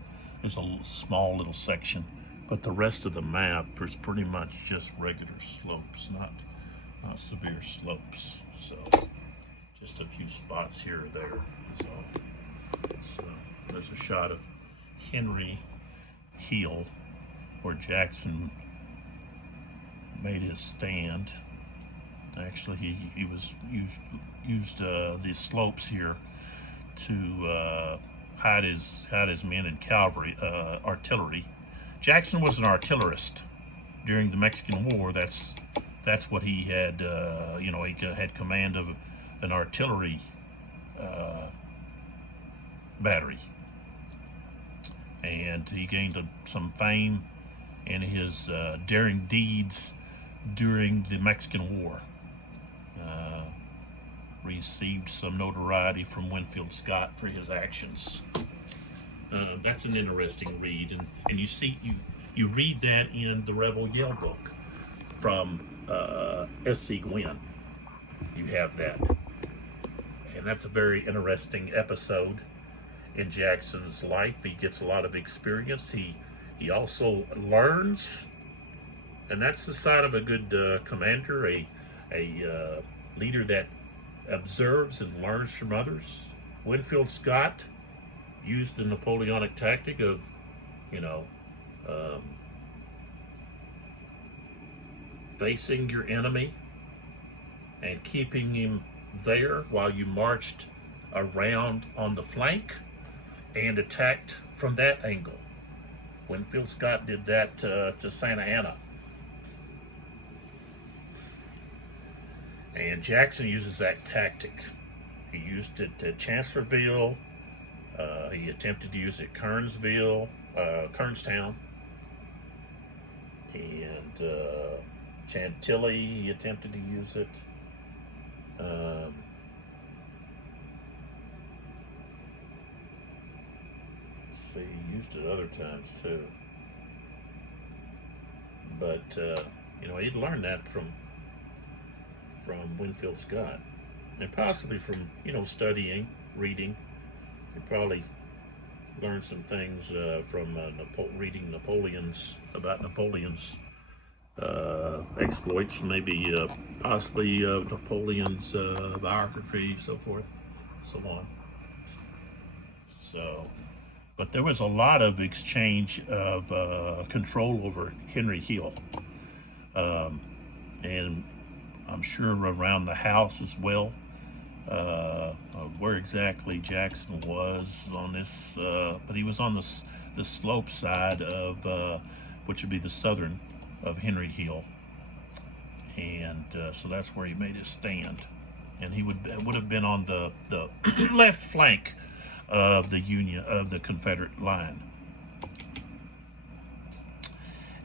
there's a small little section, but the rest of the map is pretty much just regular slopes, not severe slopes. So just a few spots here or there. So there's a shot of Henry Hill where Jackson made his stand. Actually, he was used these slopes here to hide his men in cavalry, artillery. Jackson was an artillerist during the Mexican War. That's what he had. He had command of an artillery battery, and he gained some fame in his daring deeds during the Mexican War. Received some notoriety from Winfield Scott for his actions. That's an interesting read, and you read that in the Rebel Yell book from S.C. Gwynn. You have that, and that's a very interesting episode in Jackson's life. He gets a lot of experience. He also learns, and that's the sign of a good commander, a leader that observes and learns from others. Winfield Scott used the Napoleonic tactic of, facing your enemy and keeping him there while you marched around on the flank and attacked from that angle. Winfield Scott did that to Santa Anna. And Jackson uses that tactic. He used it at Chancellorsville. He attempted to use it at Kernstown. And Chantilly, he attempted to use it. He used it other times too. But, he'd learned that from Winfield Scott, and possibly from studying, reading. He probably learned some things from reading about Napoleon's exploits, maybe possibly Napoleon's biography, so forth, so on. So, but there was a lot of exchange of control over Henry Hill, and I'm sure around the house as well. Where exactly Jackson was on this, but he was on the slope side of, which would be the southern of Henry Hill, and so that's where he made his stand. And he would have been on the left flank of the Confederate line.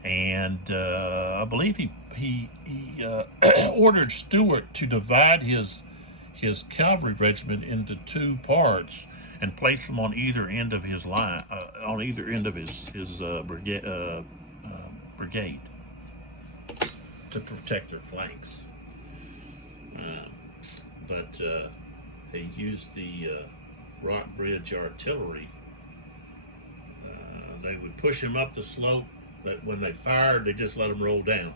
And I believe he ordered Stuart to divide his cavalry regiment into 2 parts and place them on either end of his line, on either end of his brigade, to protect their flanks. But they used the Rock Bridge artillery. They would push him up the slope, but when they fired, they just let them roll down.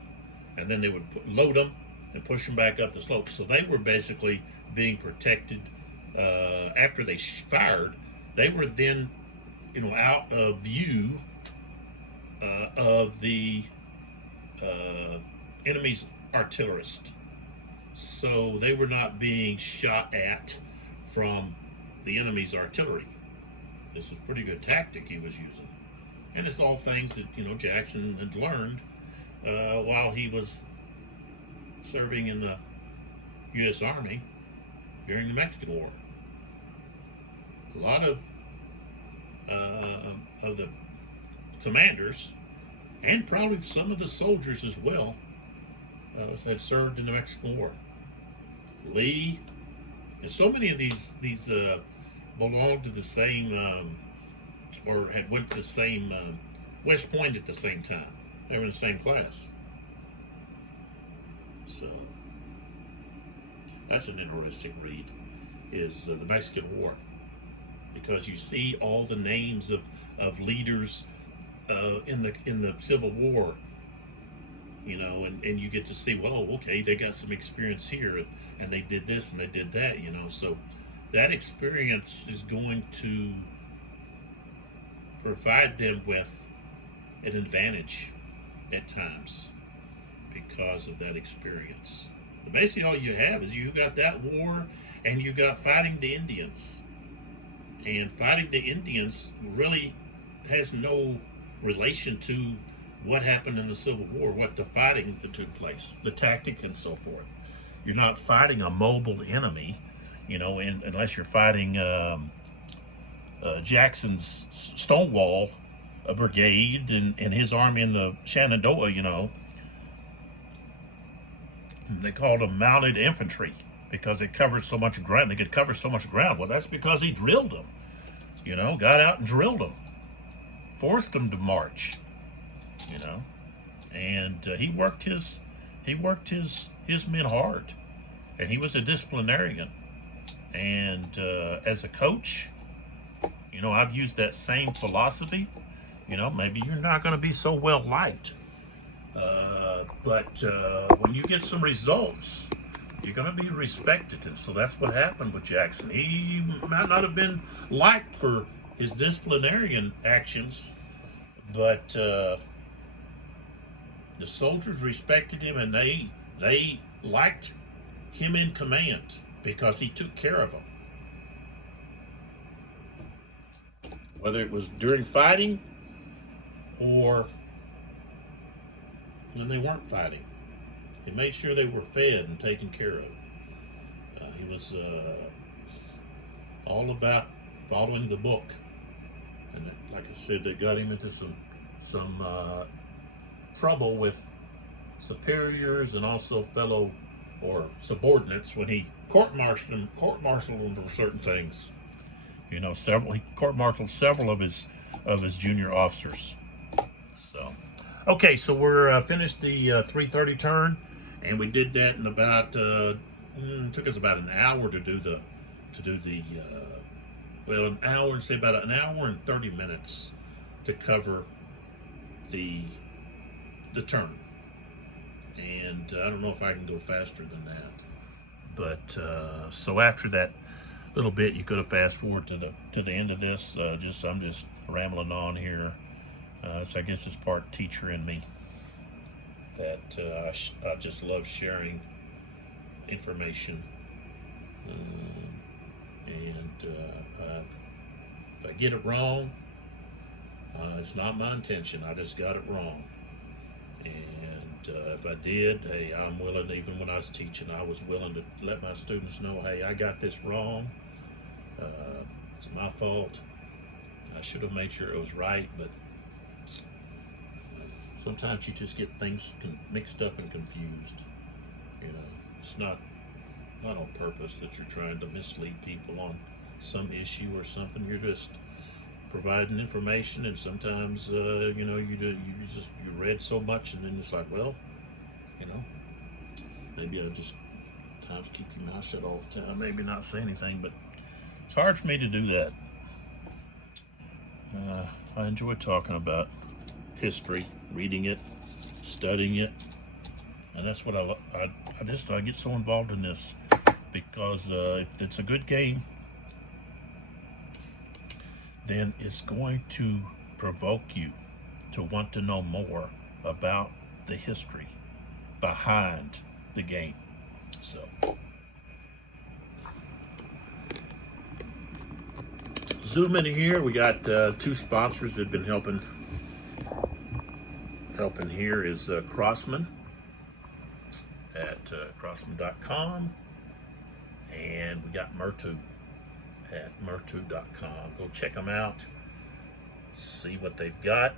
And then they would load them and push them back up the slope. So they were basically being protected. After they fired, they were then, out of view of the enemy's artillerist. So they were not being shot at from the enemy's artillery. This was a pretty good tactic he was using. And it's all things that, Jackson had learned while he was serving in the U.S. Army during the Mexican War. A lot of the commanders, and probably some of the soldiers as well, had served in the Mexican War. Lee, and so many of these belonged to the same, or had went to the same West Point at the same time. They were in the same class. So that's an interesting read, is the Mexican War, because you see all the names of leaders in the Civil War, you know, and you get to see, well, okay, they got some experience here, and they did this and they did that, you know. So that experience is going to provide them with an advantage at times because of that experience. But basically, all you have is you got that war, and you got fighting the Indians. And fighting the Indians really has no relation to what happened in the Civil War, what the fighting that took place, the tactic, and so forth. You're not fighting a mobile enemy, you know, unless you're fighting Jackson's Stonewall brigade and his army in the Shenandoah, you know. They called them mounted infantry because it covers so much ground. They could cover so much ground. Well, that's because he drilled them, you know, got out and drilled them, forced them to march, you know, and he worked his men hard, and he was a disciplinarian. And as a coach, you know, I've used that same philosophy. You know, maybe you're not going to be so well liked, but when you get some results, you're going to be respected. And so that's what happened with Jackson. He might not have been liked for his disciplinarian actions, but the soldiers respected him, and they liked him in command because he took care of them. Whether it was during fighting or when they weren't fighting, he made sure they were fed and taken care of. He was all about following the book, and like I said, they got him into some trouble with superiors and also fellow or subordinates when he court-martialed them for certain things. You know, he court-martialed several of his junior officers. So, okay, so we're finished the 3:30 turn, and we did that in about took us about an hour to do the an hour and say about an hour and 30 minutes to cover the turn. And I don't know if I can go faster than that. But so after that little bit, you could have fast forward to the end of this. I'm just rambling on here. So I guess it's part teacher in me that I just love sharing information. If I get it wrong, it's not my intention. I just got it wrong. And if I did, hey, I'm willing, even when I was teaching, I was willing to let my students know, hey, I got this wrong. It's my fault. I should have made sure it was right, but sometimes you just get things mixed up and confused. You know, it's not on purpose that you're trying to mislead people on some issue or something. You're just providing information, and sometimes you know, you read so much, and then it's like, well, you know, maybe I just sometimes keep your mouth shut all the time, maybe not say anything, but it's hard for me to do that. I enjoy talking about history, reading it, studying it, and that's what I get so involved in this, because if it's a good game, then it's going to provoke you to want to know more about the history behind the game. So, zoom in here. We got two sponsors that have been helping. Here is Crossman at crossman.com, and we got Mertu at mertu.com. Go check them out, see what they've got.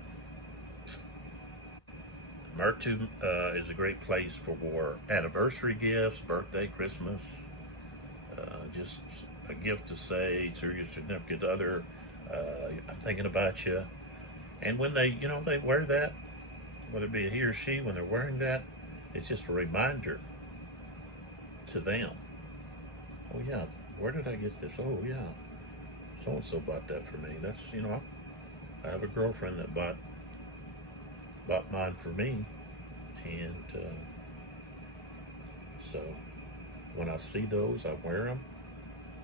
Mertu is a great place for anniversary gifts, birthday, Christmas, just a gift to say to your significant other, I'm thinking about you. And when they, they wear that, whether it be he or she, when they're wearing that, it's just a reminder to them. Oh yeah, where did I get this? Oh yeah, so and so bought that for me. That's I have a girlfriend that bought mine for me, and so when I see those, I wear them.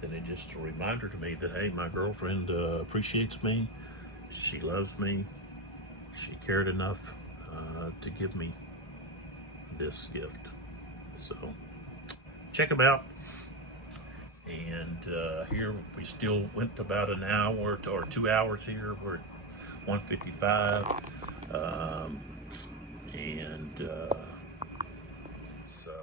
Then it's just a reminder to me that hey, my girlfriend appreciates me. She loves me. She cared enough to give me this gift. So check them out. And here we still went about an hour or 2 hours here. We're at 1:55. And so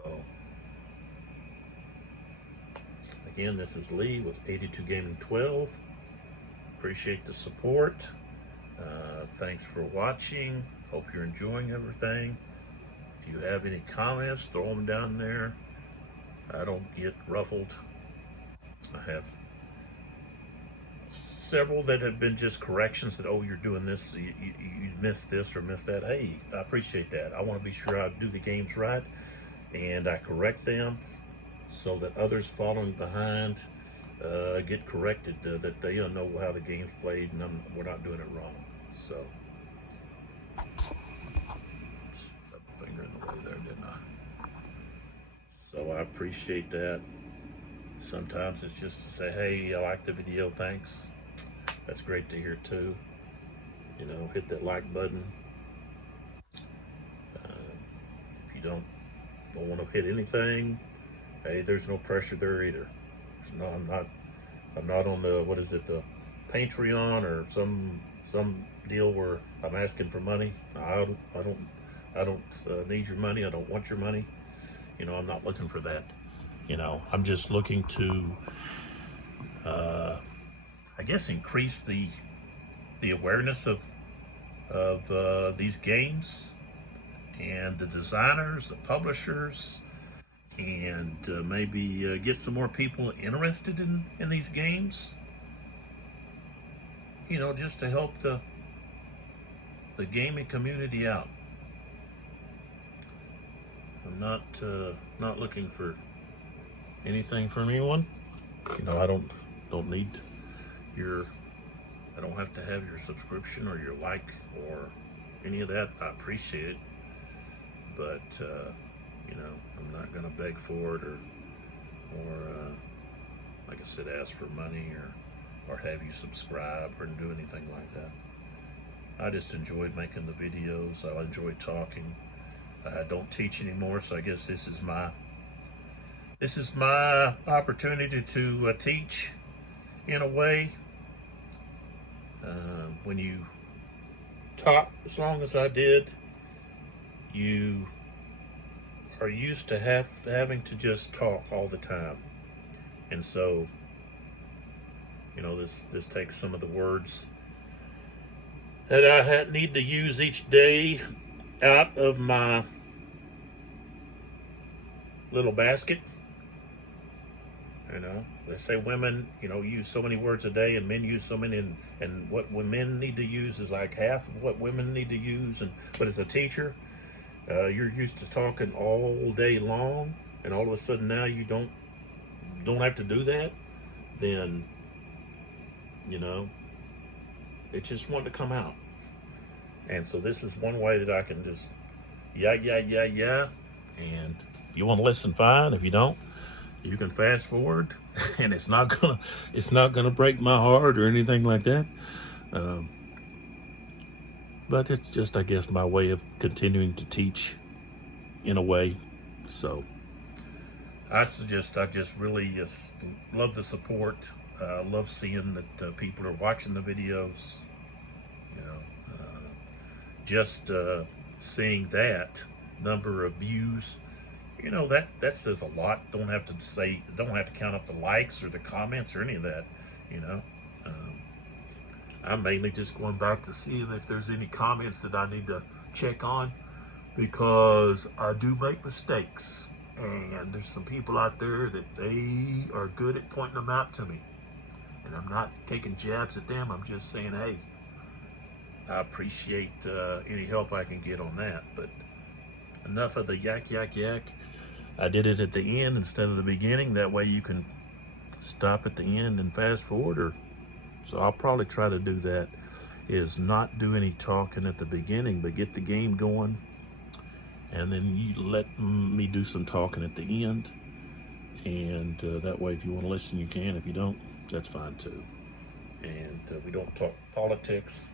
again, this is Lee with 82 Gaming 12. Appreciate the support. Thanks for watching. Hope you're enjoying everything. If you have any comments, throw them down there. I don't get ruffled. I have several that have been just corrections that, oh, you're doing this, you missed this or missed that. Hey, I appreciate that. I want to be sure I do the games right, and I correct them so that others following behind get corrected, that they know how the game's played, and we're not doing it wrong. So, put my finger in the way there, didn't I? So I appreciate that. Sometimes it's just to say, hey, I like the video, thanks. That's great to hear too. Hit that like button. If you don't want to hit anything, hey, there's no pressure there either. I'm not on the, what is it, the Patreon or some deal where I'm asking for money. I don't need your money. I don't want your money. I'm not looking for that. I'm just looking to, I guess, increase the awareness of these games and the designers, the publishers, and maybe get some more people interested in these games. Just to help the gaming community out. I'm not looking for anything from anyone. I don't need I don't have to have your subscription or your like or any of that. I appreciate it, but I'm not gonna beg for it or like I said, ask for money or have you subscribe or do anything like that. I just enjoyed making the videos. I enjoy talking. I don't teach anymore, so I guess this is my opportunity to teach in a way. When you talk as long as I did, you are used to having to just talk all the time, and so this takes some of the words that I need to use each day out of my little basket. They say women, use so many words a day, and men use so many, and what men need to use is like half of what women need to use. But as a teacher, you're used to talking all day long, and all of a sudden now you don't have to do that. Then, it just wanted to come out, and so this is one way that I can just yeah, and you want to listen, fine. If you don't, you can fast forward, and it's not gonna break my heart or anything like that. But it's just, I guess, my way of continuing to teach in a way. So I just really love the support. Love seeing that people are watching the videos. Just seeing that number of views, that says a lot. Don't have to count up the likes or the comments or any of that. I'm mainly just going back to seeing if there's any comments that I need to check on, because I do make mistakes, And there's some people out there that they are good at pointing them out to me. And I'm not taking jabs at them. I'm just saying, hey, I appreciate any help I can get on that. But enough of the yak, yak, yak. I did it at the end instead of the beginning. That way you can stop at the end and fast forward. So I'll probably try to do that, is not do any talking at the beginning, but get the game going. And then you let me do some talking at the end. And that way, if you want to listen, you can. If you don't, that's fine too. And we don't talk politics.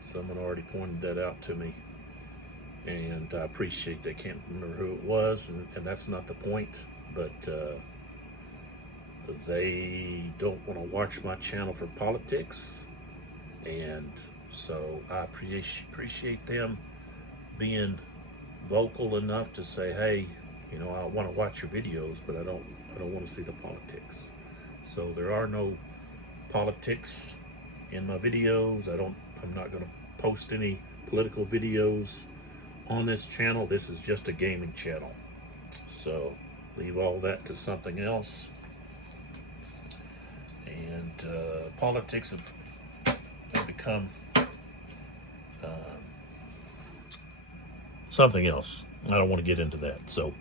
Someone already pointed that out to me. And I appreciate that. Can't remember who it was, and that's not the point. But they don't want to watch my channel for politics. And so I appreciate them being vocal enough to say, hey, you know, I want to watch your videos, but I don't want to see the politics. So there are no politics in my videos. I'm not going to post any political videos on this channel. This is just a gaming channel. So leave all that to something else. And politics have become something else. I don't want to get into that, so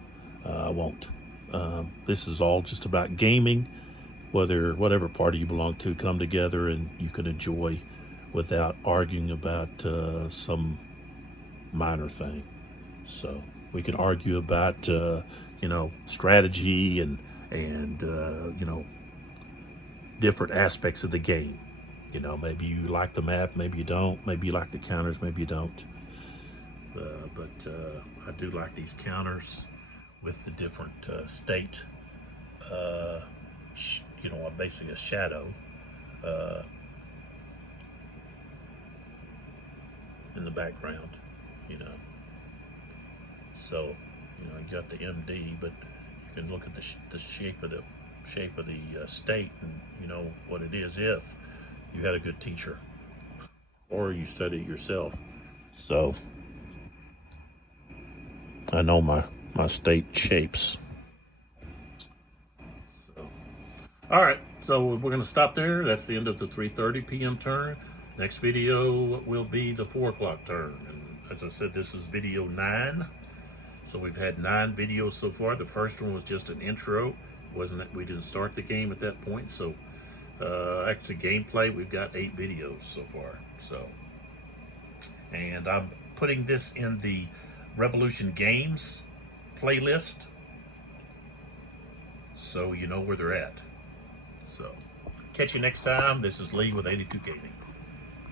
I won't. This is all just about gaming. Whatever party you belong to, come together and you can enjoy without arguing about some minor thing. So we can argue about strategy and different aspects of the game. You know, maybe you like the map, maybe you don't. Maybe you like the counters, maybe you don't. But I do like these counters with the different state, basically a shadow in the background, you know. So, you got the MD, but you can look at the shape of the state and you know what it is if you had a good teacher or you study it yourself. So I know my state shapes. So, all right, so we're going to stop there. That's the end of the 3:30 p.m. turn. Next video will be the 4 o'clock turn. And as I said, this is video 9. So we've had 9 videos so far. The first one was just an intro. We didn't start the game at that point. So actually gameplay, we've got 8 videos so far. So, and I'm putting this in the Revolution Games playlist, so you know where they're at. So catch you next time. This is Lee with 82 Gaming.